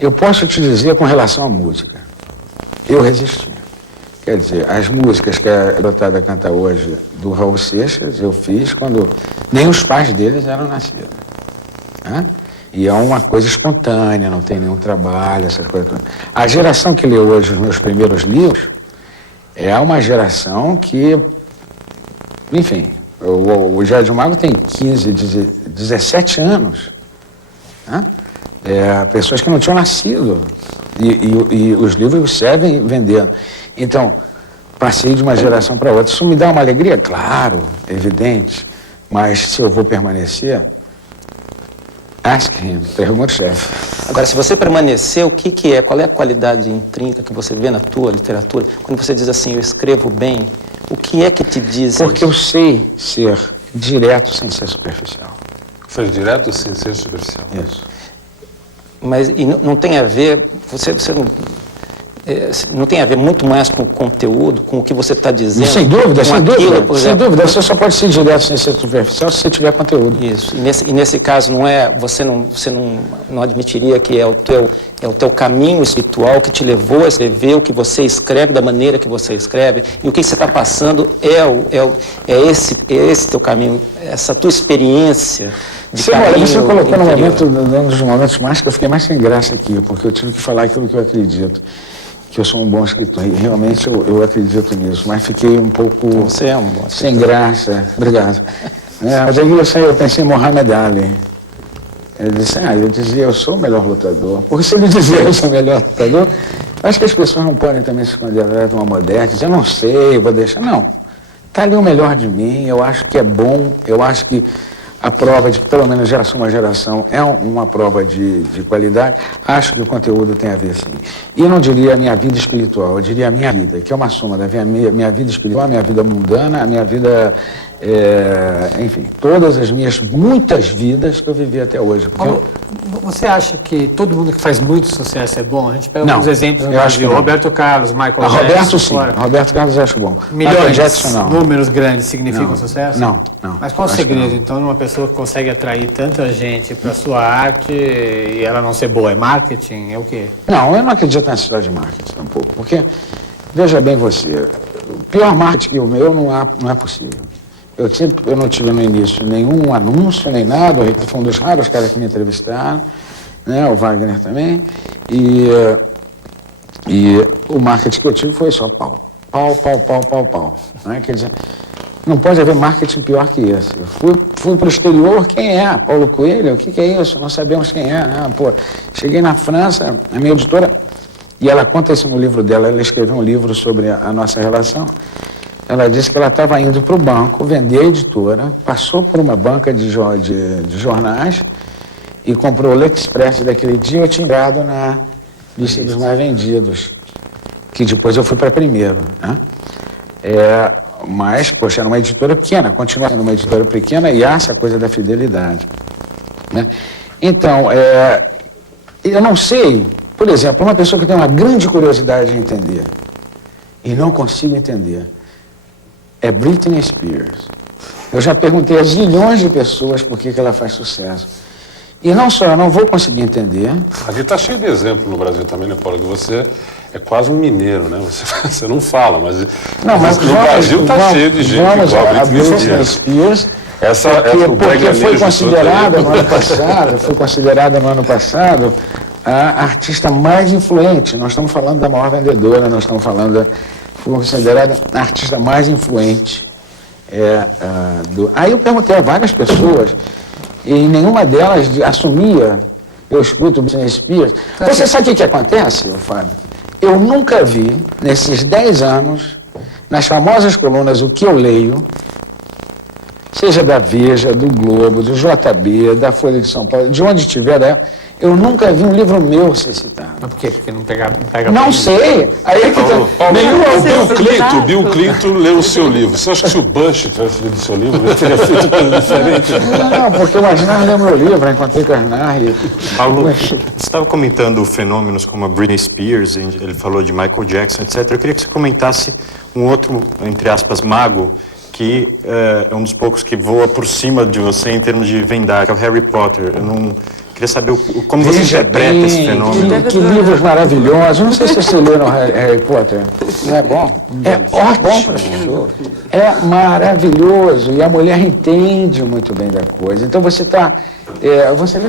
Eu posso te dizer com relação à música. Eu resisti. Quer dizer, as músicas que a garotada canta hoje do Raul Seixas, eu fiz quando nem os pais deles eram nascidos. Né? E é uma coisa espontânea, não tem nenhum trabalho, essas coisas. A geração que lê hoje os meus primeiros livros é uma geração que, enfim, o Jardim Mago tem 17 anos. Né? Pessoas que não tinham nascido. E os livros servem vendendo. Então, passei de uma geração para outra. Isso me dá uma alegria? Claro, evidente. Mas se eu vou permanecer... Ask him, pergunta o chefe. Agora, se você permanecer, o que é? Qual é a qualidade intrínseca que você vê na tua literatura? Quando você diz assim, eu escrevo bem, que é que te diz Porque isso? eu sei ser direto sem ser superficial. Foi direto sem ser superficial. Isso. Mas e não tem a ver, você não tem a ver muito mais com o conteúdo, com o que você está dizendo? Sem dúvida, com sem aquilo, dúvida. por Sem exemplo. dúvida. Você só pode ser direto sem ser superficial se você tiver conteúdo. Isso. E nesse caso não é, você não admitiria que é o teu caminho espiritual que te levou a escrever o que você escreve da maneira que você escreve, e o que você está passando é esse teu caminho, essa tua experiência de caminho Você colocou interior. num dos momentos mais que eu fiquei mais sem graça aqui, porque eu tive que falar aquilo que eu acredito, que eu sou um bom escritor, e realmente eu acredito nisso, mas fiquei um pouco Você é um bom sem graça. Obrigado. Mas aí eu pensei em Muhammad Ali. Ele disse, eu dizia, eu sou o melhor lutador. Porque se ele dizia, eu sou o melhor lutador, acho que as pessoas não podem também se esconder atrás de uma modéstia, dizer, eu não sei, vou deixar. Não. Está ali o melhor de mim, eu acho que é bom, eu acho que a prova de que pelo menos geração uma geração é uma prova de qualidade. Acho que o conteúdo tem a ver, sim. E eu não diria a minha vida espiritual, eu diria a minha vida, que é uma soma da minha vida espiritual, a minha vida mundana, a minha vida, enfim, todas as minhas muitas vidas que eu vivi até hoje. Você acha que todo mundo que faz muito sucesso é bom? A gente pega Não, alguns exemplos no eu acho Brasil. que não. Roberto Carlos, Michael Jackson. Roberto, sim. fora. Roberto Carlos eu acho bom. Milhões, Michael Jackson, não. números grandes significam Não, sucesso? não. Mas qual o Acho que segredo, não. então, de uma pessoa que consegue atrair tanta gente para sua arte e ela não ser boa? É marketing? É o quê? Não, eu não acredito nessa história de marketing tampouco, porque, veja bem você, o pior marketing que o meu não é possível. Eu não tive no início nenhum anúncio, nem nada, o Ricardo foi um dos raros caras que me entrevistaram, né, o Wagner também, e o marketing que eu tive foi só pau. Né? Quer dizer, não pode haver marketing pior que esse. Eu fui para o exterior, quem é? Paulo Coelho? O que é isso? Não sabemos quem é. Cheguei na França, a minha editora, e ela conta isso no livro dela, ela escreveu um livro sobre a nossa relação. Ela disse que ela estava indo para o banco vender a editora, passou por uma banca de jornais e comprou o L'Express daquele dia. Eu tinha entrado na lista dos mais vendidos, que depois eu fui para primeiro, né? Mas, poxa, era uma editora pequena, continua sendo uma editora pequena e há essa coisa da fidelidade, né? Então, eu não sei, por exemplo, uma pessoa que tem uma grande curiosidade de entender e não consigo entender, é Britney Spears. Eu já perguntei a zilhões de pessoas por que ela faz sucesso. E não só eu não vou conseguir entender. Aqui está cheio de exemplo no Brasil também, né, Paulo? Que você é quase um mineiro, né? Você não fala, mas no Brasil está cheio de gente igual a Britney Spears. Porque foi considerada no ano passado a artista mais influente. Nós estamos falando da maior vendedora, foi considerada a artista mais influente. Aí eu perguntei a várias pessoas e nenhuma delas assumia. Eu escuto o Britney Spears. Você sabe o que acontece, Fábio? Eu nunca vi, nesses 10 anos, nas famosas colunas O Que Eu Leio, seja da Veja, do Globo, do JB, da Folha de São Paulo, de onde tiver, eu nunca vi um livro meu ser citado. Mas por quê? Porque não pega Não sei. Aí é que o Bill Clinton leu o seu livro. Você acha que se o Bush tivesse lido o seu livro, ele teria feito coisa diferente? Não, porque o Asnar leu meu livro, encontrei com o Asnar e... Paulo, você estava comentando fenômenos como a Britney Spears, ele falou de Michael Jackson, etc. Eu queria que você comentasse um outro, entre aspas, mago, que é um dos poucos que voa por cima de você em termos de vendagem, que é o Harry Potter. Eu não queria saber como você interpreta esse fenômeno. Que livros maravilhosos. Não sei se você leram Harry Potter. Não é bom? É ótimo. É maravilhoso. E a mulher entende muito bem da coisa. Então você está... você lê?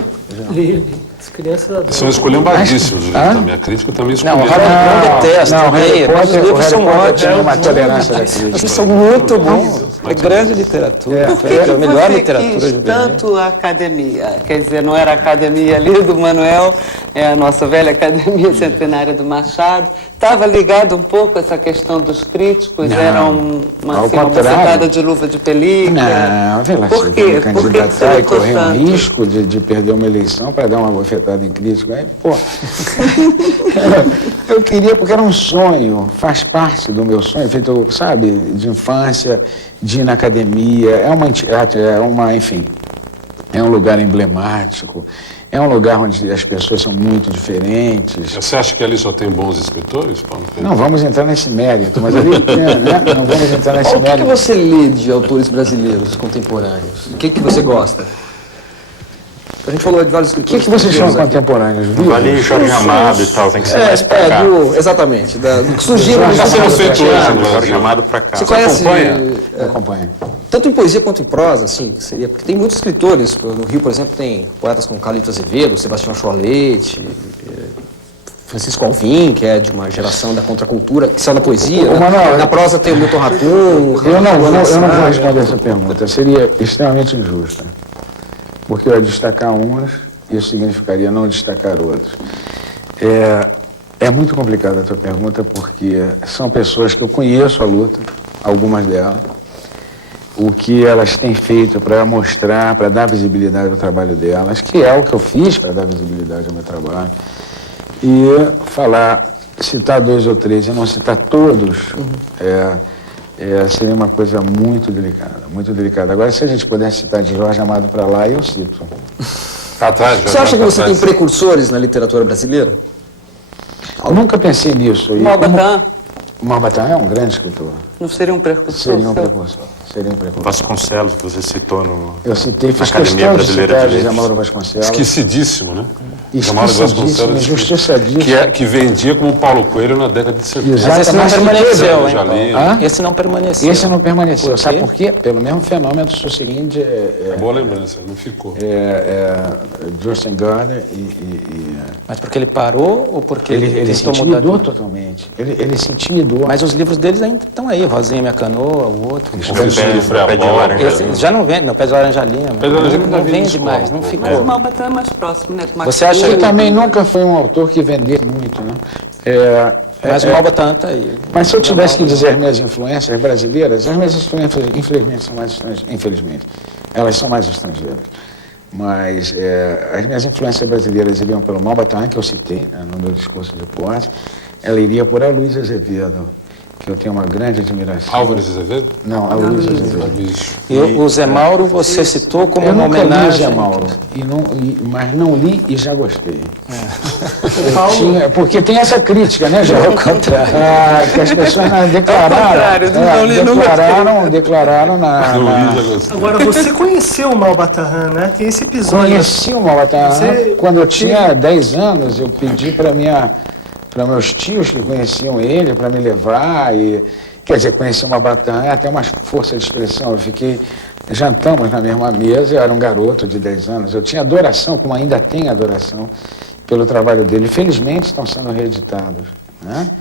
Li. As crianças... São esculhambadíssimos, também. A crítica também escolheu. Não, não detesta. Não, Harry Potter, os livros são ótimos. Uma tolerância da crítica. Eles são muito bons. É grande literatura. Por que É a melhor você literatura quis juvenil. tanto a academia? Quer dizer, não era a academia ali do Manuel, é a nossa velha academia centenária do Machado. estava ligado um pouco a essa questão dos críticos? Não, Era uma ao contrário. bucetada de luva de pelica? Não, vê lá, Por quê? você Por que candidatar você e lutou correr um tanto? risco de perder uma eleição para dar uma bofetada em crítico. Aí, pô, eu queria, porque era um sonho, faz parte do meu sonho, feito, sabe, de infância, de ir na academia, enfim, é um lugar emblemático, é um lugar onde as pessoas são muito diferentes. Você acha que ali só tem bons escritores, Paulo Coelho? Não vamos entrar nesse mérito, mas ali, né, não vamos entrar nesse O que mérito. você lê de autores brasileiros contemporâneos? O que você gosta? A gente falou de vários O escritores. que vocês chamam aqui. contemporâneos? Não vale Jorge Amado e tal, tem que ser mais pra cá. Exatamente. Do que surgiram no Está sendo passado. feito hoje no Jorge Brasil. Amado pra cá. Você conhece, Eu acompanho. tanto em poesia quanto em prosa, assim, que seria, porque tem muitos escritores, no Rio, por exemplo, tem poetas como Carlito Azevedo, Sebastião Chorlete, Francisco Alvim, que é de uma geração da contracultura, que saiu da poesia, Ô, né? Manuel, Na prosa tem o Milton Ratum, Eu não vou responder essa pergunta, seria extremamente injusta. Porque eu ia destacar uns, isso significaria não destacar outros. É muito complicada a tua pergunta, porque são pessoas que eu conheço a luta, algumas delas, o que elas têm feito para mostrar, para dar visibilidade ao trabalho delas, que é o que eu fiz para dar visibilidade ao meu trabalho, e citar 2 ou 3 e não citar todos, seria uma coisa muito delicada, muito delicada. Agora, se a gente pudesse citar de Jorge Amado para lá, eu cito. Tá atrás, Você acha que você tem precursores na literatura brasileira? Eu nunca pensei nisso. Malbatã Malbatã é um grande escritor. não seria um precursor? Seria um seu? precursor. Seria um precursor. Vasconcelos, que você citou no... Eu citei, fiz Academia questão de Brasileira citar de José Letras. Mauro Vasconcelos. Esquecidíssimo, né? José Mauro Esquecidíssimo, Vasconcelos, injustiçadíssimo. que vendia como Paulo Coelho na década de 70. Exato. Mas esse não Mas permaneceu, eu hein, já li. Paulo? Hã? Esse não permaneceu. Esse não permaneceu. Por Sabe quê? por quê? Pelo mesmo fenômeno do seguinte, É boa lembrança, não ficou. Justin Gardner Mas porque ele parou ou porque ele se tentou mudar de intimidou lado? totalmente. Ele se intimidou. Mas os livros deles ainda estão aí, Rosinha Minha Canoa, o outro. O Feitiço de Freabol. Esse já não vende, meu pé de laranja lima. Pé de laranja lima Não ainda vende vende em mais, escola, não pô. Mas ficou. o Malbatã é mais próximo, né? Com Você acha Ele que também nunca foi um autor que vendeu muito, né? Mas o Malbatã tá aí. Mas se eu tivesse que dizer minhas influências brasileiras, as minhas influências, infelizmente, são mais estrangeiras. Infelizmente, elas são mais estrangeiras. Mas as minhas influências brasileiras iriam pelo Malbatã, que eu citei no meu discurso de posse. Ela iria por Aloysio Azevedo, que eu tenho uma grande admiração. Álvares Azevedo? Não, Aloysio Azevedo. Bicho. O Zé Mauro você citou como Eu uma nunca li o homenagem. Zé Mauro, mas não li e já gostei. Porque tem essa crítica, né, João? Ao contrário. Que as pessoas contrário, não li, não declararam na... Não li, já gostei. Agora, você conheceu o Malbatã, né? Tem esse episódio. Conheci o Malbatã. Você- Quando eu tinha 10 anos, eu pedi para meus tios que conheciam ele, para me levar. Quer dizer, conheci o Malbatã, é até uma força de expressão. Jantamos na mesma mesa, eu era um garoto de 10 anos. Eu tinha adoração, como ainda tenho adoração, pelo trabalho dele. Felizmente estão sendo reeditados, né?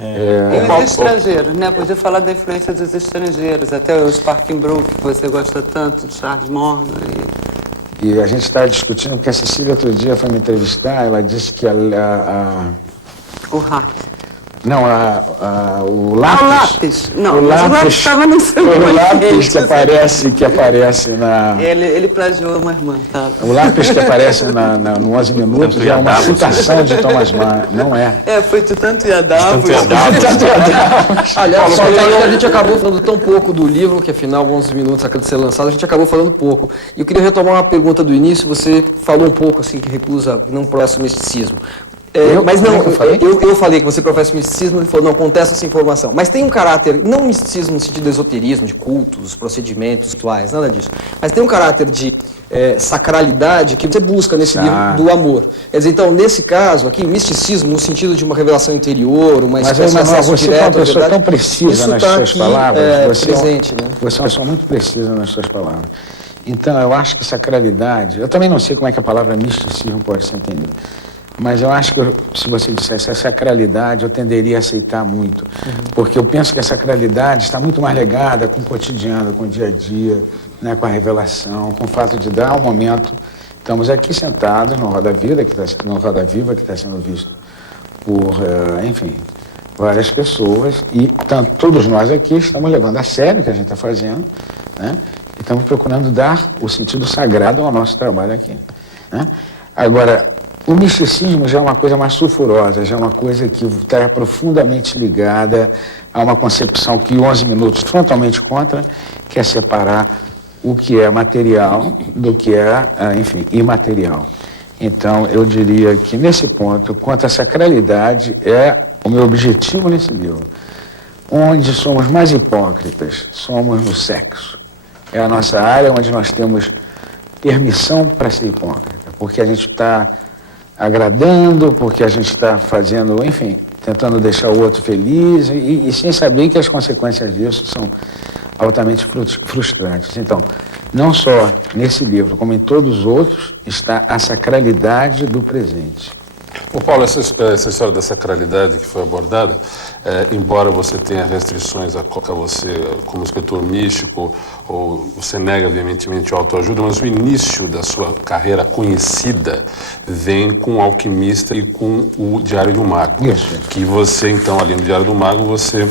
E os estrangeiros, né? Podia falar da influência dos estrangeiros, até o Sparking Brook, que você gosta tanto, de Charles Morgan. E a gente está discutindo, porque a Cecília outro dia foi me entrevistar, ela disse que O Hack. Não, o lápis. O lápis. Não, o mas o lápis lápis estava no seu O lápis conhecimento. que aparece na... Ele plagiou uma irmã, tá? O lápis que aparece no 11 Minutos é uma citação de Thomas Mann, não é? Foi de tanto Iadavos. Aliás, só que a gente acabou falando tão pouco do livro, que afinal 11 minutos acaba de ser lançado, a gente acabou falando pouco. E eu queria retomar uma pergunta do início, você falou um pouco assim, que recusa, que não professa o misticismo. Mas não, eu falei que você professa o misticismo, ele falou, não, contesta essa informação. Mas tem um caráter, não misticismo no sentido de esoterismo, de cultos, procedimentos rituais, nada disso. Mas tem um caráter de sacralidade que você busca nesse livro do amor. Quer dizer, então, nesse caso aqui, misticismo no sentido de uma revelação interior, uma espécie de acesso você direto é à uma pessoa verdade, tão precisa isso nas tá suas aqui, palavras. presente, né? Você é uma pessoa muito precisa nas suas palavras. Então, eu acho que sacralidade... Eu também não sei como é que a palavra misticismo pode ser entendida. Mas eu acho que se você dissesse a sacralidade, eu tenderia a aceitar muito. Porque eu penso que a sacralidade está muito mais ligada com o cotidiano, com o dia a dia, né, com a revelação, com o fato de dar um momento. Estamos aqui sentados no Roda Viva, que está sendo visto por, enfim, várias pessoas e todos nós aqui estamos levando a sério o que a gente está fazendo, né? E estamos procurando dar o sentido sagrado ao nosso trabalho aqui, né? Agora, o misticismo já é uma coisa mais sulfurosa, já é uma coisa que está profundamente ligada a uma concepção que 11 Minutos frontalmente contra, que é separar o que é material do que é, enfim, imaterial. Então, eu diria que nesse ponto, quanto à sacralidade, é o meu objetivo nesse livro. Onde somos mais hipócritas, somos no sexo. É a nossa área onde nós temos permissão para ser hipócrita, porque a gente está agradando, porque a gente está fazendo, enfim, tentando deixar o outro feliz e sem saber que as consequências disso são altamente frustrantes. Então, não só nesse livro, como em todos os outros, está a sacralidade do presente. Ô Paulo, essa história da sacralidade que foi abordada, embora você tenha restrições a você como escritor místico, ou você nega veementemente a autoajuda, mas o início da sua carreira conhecida vem com o Alquimista e com o Diário de um Mago. Isso. Que você, então, ali no Diário do Mago, você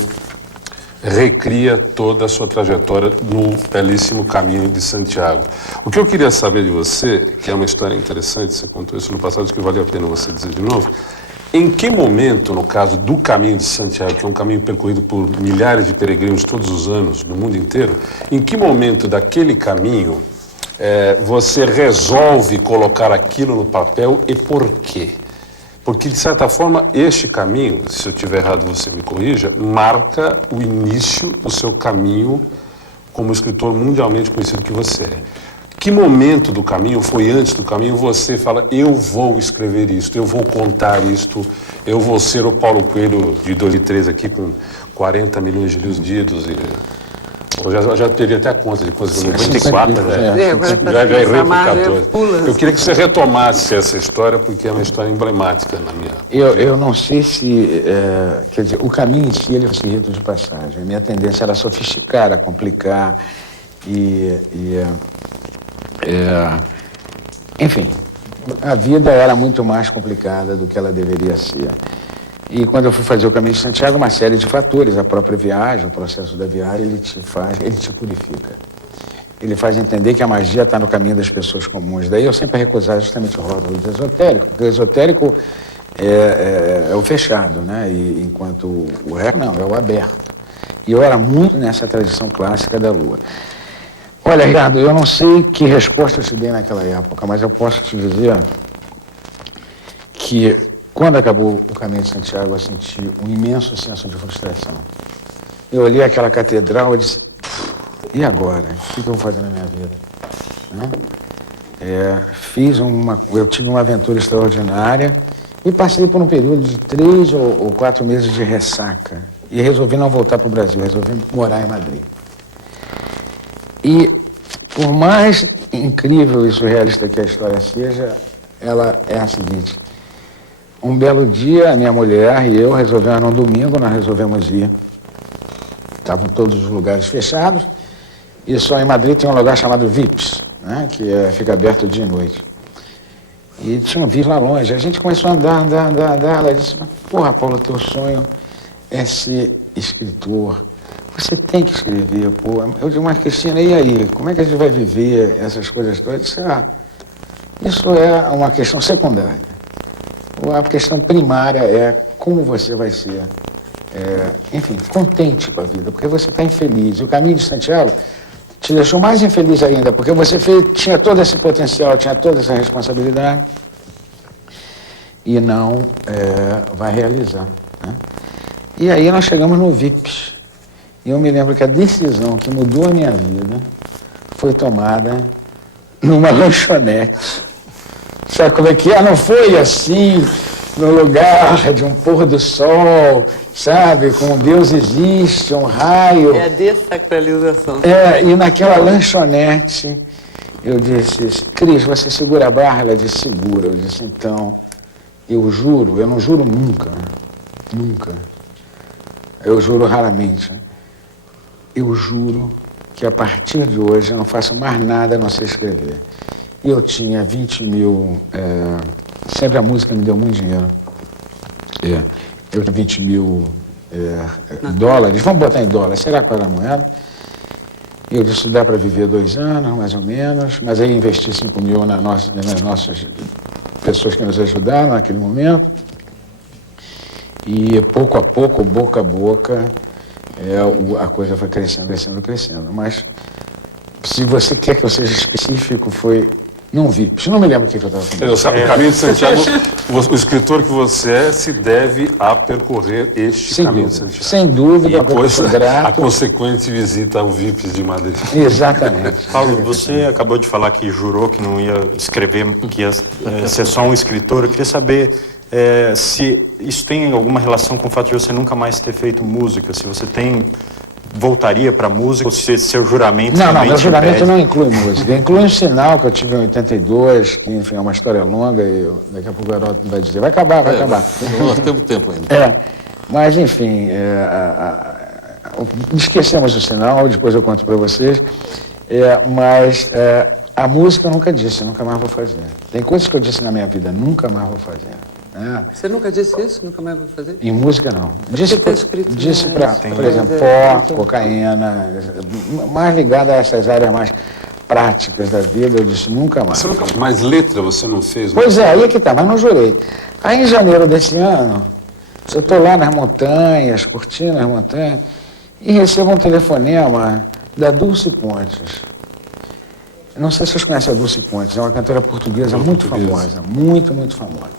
recria toda a sua trajetória no belíssimo Caminho de Santiago. O que eu queria saber de você, que é uma história interessante, você contou isso no passado, acho que vale a pena você dizer de novo, em que momento, no caso do Caminho de Santiago, que é um caminho percorrido por milhares de peregrinos todos os anos, no mundo inteiro, em que momento daquele caminho você resolve colocar aquilo no papel e por quê? Porque, de certa forma, este caminho, se eu estiver errado você me corrija, marca o início do seu caminho como escritor mundialmente conhecido que você é. Que momento do caminho, foi antes do caminho, você fala, eu vou escrever isto, eu vou contar isto, eu vou ser o Paulo Coelho de 2013 aqui com 40 milhões de livros lidos e... Eu já teria até a conta de coisas, 94, já errei por 14. Eu queria que você retomasse essa história, porque é uma história emblemática na minha... Eu não sei se... quer dizer, o caminho em si, ele foi rito de passagem. A minha tendência era sofisticar, a complicar enfim, a vida era muito mais complicada do que ela deveria ser. E quando eu fui fazer o Caminho de Santiago, uma série de fatores, a própria viagem, o processo da viagem, ele te purifica. Ele faz entender que a magia está no caminho das pessoas comuns. Daí eu sempre recusava justamente o rótulo do esotérico, porque o esotérico é o fechado, né? E, enquanto o resto não, é o aberto. E eu era muito nessa tradição clássica da Lua. Olha, Ricardo, eu não sei que resposta eu te dei naquela época, mas eu posso te dizer que quando acabou o Caminho de Santiago, eu senti um imenso senso de frustração. Eu olhei aquela catedral e disse, e agora? O que eu vou fazer na minha vida? Né? Eu tive uma aventura extraordinária e passei por um período de 3 ou 4 meses de ressaca. E resolvi não voltar para o Brasil, resolvi morar em Madrid. E, por mais incrível e surrealista que a história seja, ela é a seguinte. Um belo dia, a minha mulher e eu resolvemos, num domingo, nós resolvemos ir. Estavam todos os lugares fechados e só em Madrid tem um lugar chamado Vips, né, que fica aberto dia e noite. E tinha um Vips lá longe. A gente começou a andar. Ela disse, porra, Paulo, teu sonho é ser escritor. Você tem que escrever, pô. Eu digo, mas Cristina, e aí? Como é que a gente vai viver essas coisas todas? Eu disse, isso é uma questão secundária. A questão primária é como você vai ser, enfim, contente com a vida, porque você está infeliz. E o Caminho de Santiago te deixou mais infeliz ainda, porque você tinha todo esse potencial, tinha toda essa responsabilidade e não vai realizar. Né? E aí nós chegamos no VIPs. E eu me lembro que a decisão que mudou a minha vida foi tomada numa lanchonete. Sabe como é que é? Não foi assim, no lugar de um pôr do sol, sabe? Com Deus existe, um raio. É a dessacralização. E naquela lanchonete, eu disse, Cris, você segura a barra? Ela disse, segura. Eu disse, então, eu juro, eu não juro nunca, nunca. Eu juro raramente. Eu juro que a partir de hoje eu não faço mais nada a não ser escrever. E eu tinha 20 mil, sempre a música me deu muito dinheiro. Eu tinha 20 mil dólares, vamos botar em dólares, será qual era a moeda? E eu disse, dá para viver 2 anos, mais ou menos, mas aí investi 5 mil nas nossas pessoas que nos ajudaram naquele momento. E pouco a pouco, boca a boca, a coisa foi crescendo. Mas se você quer que eu seja específico, não vi. Não me lembro o que eu estava falando. O Caminho de Santiago, o escritor que você é, se deve a percorrer este Caminho de Santiago. Sem dúvida, a consequente visita ao VIPs de Madrid. Exatamente. Paulo, você acabou de falar que jurou que não ia escrever, que ia ser só um escritor. Eu queria saber se isso tem alguma relação com o fato de você nunca mais ter feito música, se você voltaria para música, ou se seu juramento Não, meu juramento não inclui música. Inclui um sinal que eu tive em 82, que, enfim, é uma história longa e daqui a pouco o garoto vai dizer, vai acabar. Nós temos tempo ainda. Mas, enfim, esquecemos o sinal, depois eu conto para vocês, mas a música eu nunca disse, nunca mais vou fazer. Tem coisas que eu disse na minha vida, nunca mais vou fazer. Você nunca disse isso? Nunca mais vou fazer? Em música, não. Disse para, por exemplo, cocaína, mais ligada a essas áreas mais práticas da vida, eu disse nunca mais. Mas letra você não fez? Pois aí é que tá, mas não jurei. Aí em janeiro desse ano, eu estou lá nas montanhas, curtindo as montanhas, e recebo um telefonema da Dulce Pontes. Não sei se vocês conhecem a Dulce Pontes, é uma cantora portuguesa muito famosa, muito famosa.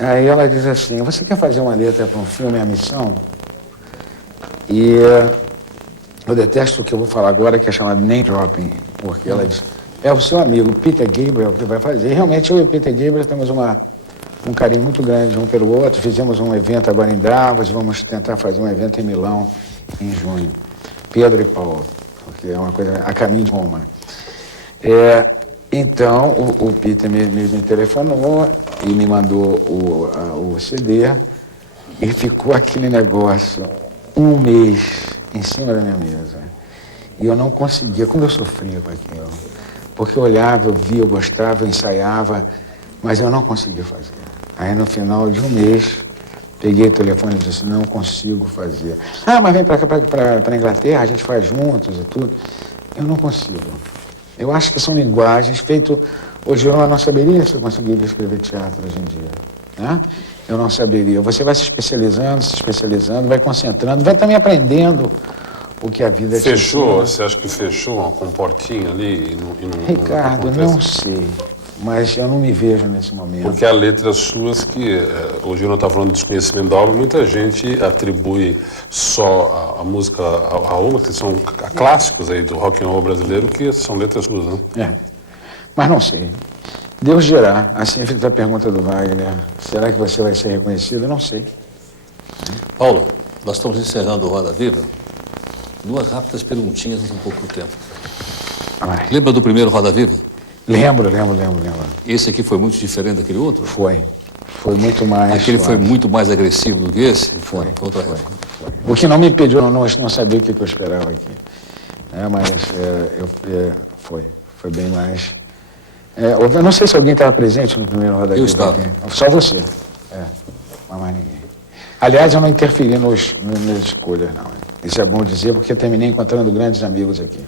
Aí ela diz assim, você quer fazer uma letra para um filme, A Missão? E eu detesto o que eu vou falar agora, que é chamado name dropping, porque ela diz, é o seu amigo Peter Gabriel que vai fazer. E realmente eu e o Peter Gabriel temos um carinho muito grande um pelo outro, fizemos um evento agora em Davos, vamos tentar fazer um evento em Milão em junho. Pedro e Paulo, porque é uma coisa a caminho de Roma. Então, o Peter me telefonou e me mandou o CD e ficou aquele negócio 1 mês em cima da minha mesa. E eu não conseguia, como eu sofria com aquilo. Porque eu olhava, eu via, eu gostava, eu ensaiava, mas eu não conseguia fazer. Aí no final de 1 mês, peguei o telefone e disse, não consigo fazer. Mas vem para a Inglaterra, a gente faz juntos e tudo. Eu não consigo. Eu acho que são linguagens feitas... Hoje eu não saberia se eu conseguiria escrever teatro hoje em dia. Né? Eu não saberia. Você vai se especializando, vai concentrando, vai também aprendendo o que a vida te ensina. Você acha que fechou uma comportinha ali e não Ricardo, não sei. Mas eu não me vejo nesse momento. Porque há letras suas que, hoje eu não estou falando de desconhecimento da obra, muita gente atribui só a música a uma, que são clássicos aí do rock and roll brasileiro, que são letras suas, né? Mas não sei. Deus dirá. Assim fica a pergunta do Wagner. Será que você vai ser reconhecido? Não sei. Paulo, nós estamos encerrando o Roda Viva. 2 rápidas perguntinhas em pouco tempo. Lembra do primeiro Roda Viva? Lembro. Esse aqui foi muito diferente daquele outro? Foi muito mais... Aquele foi muito mais agressivo do que esse? Foi. O que não me impediu não saber o que eu esperava aqui. Mas foi bem mais... eu não sei se alguém estava presente no primeiro Roda Viva. Eu estava. Aqui. Só você. Mas mais ninguém. Aliás, eu não interferi nas escolhas, não. Isso é bom dizer, porque eu terminei encontrando grandes amigos aqui.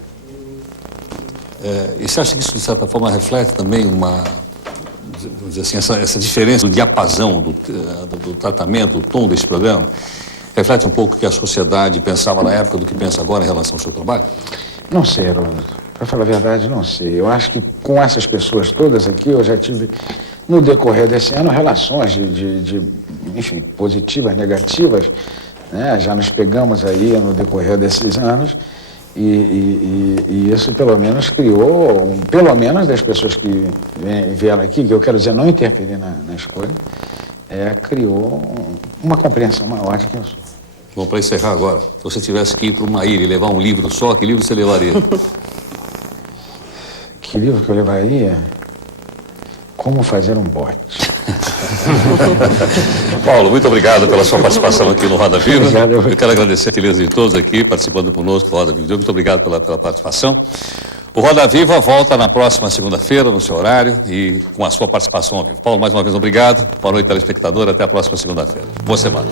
E você acha que isso, de certa forma, reflete também vamos dizer assim, essa diferença do diapasão, do tratamento, do tom desse programa? Reflete um pouco o que a sociedade pensava na época do que pensa agora em relação ao seu trabalho? Não sei, Heródoto. Para falar a verdade, não sei. Eu acho que com essas pessoas todas aqui, eu já tive, no decorrer desse ano, relações enfim, positivas, negativas, né? Já nos pegamos aí no decorrer desses anos. E isso pelo menos criou, pelo menos das pessoas que vieram aqui, que eu quero dizer, não interferir na escolha, criou uma compreensão maior de quem eu sou. Bom, para encerrar agora, se você tivesse que ir para uma ilha e levar um livro só, que livro você levaria? Que livro que eu levaria? Como fazer um bote. Paulo, muito obrigado pela sua participação aqui no Roda Viva. Obrigado. Eu quero agradecer a gentileza de todos aqui participando conosco do Roda Viva. Muito obrigado pela participação. O Roda Viva volta na próxima segunda-feira, no seu horário, e com a sua participação ao vivo. Paulo, mais uma vez, obrigado. Boa noite, telespectador. Até a próxima segunda-feira. Boa semana.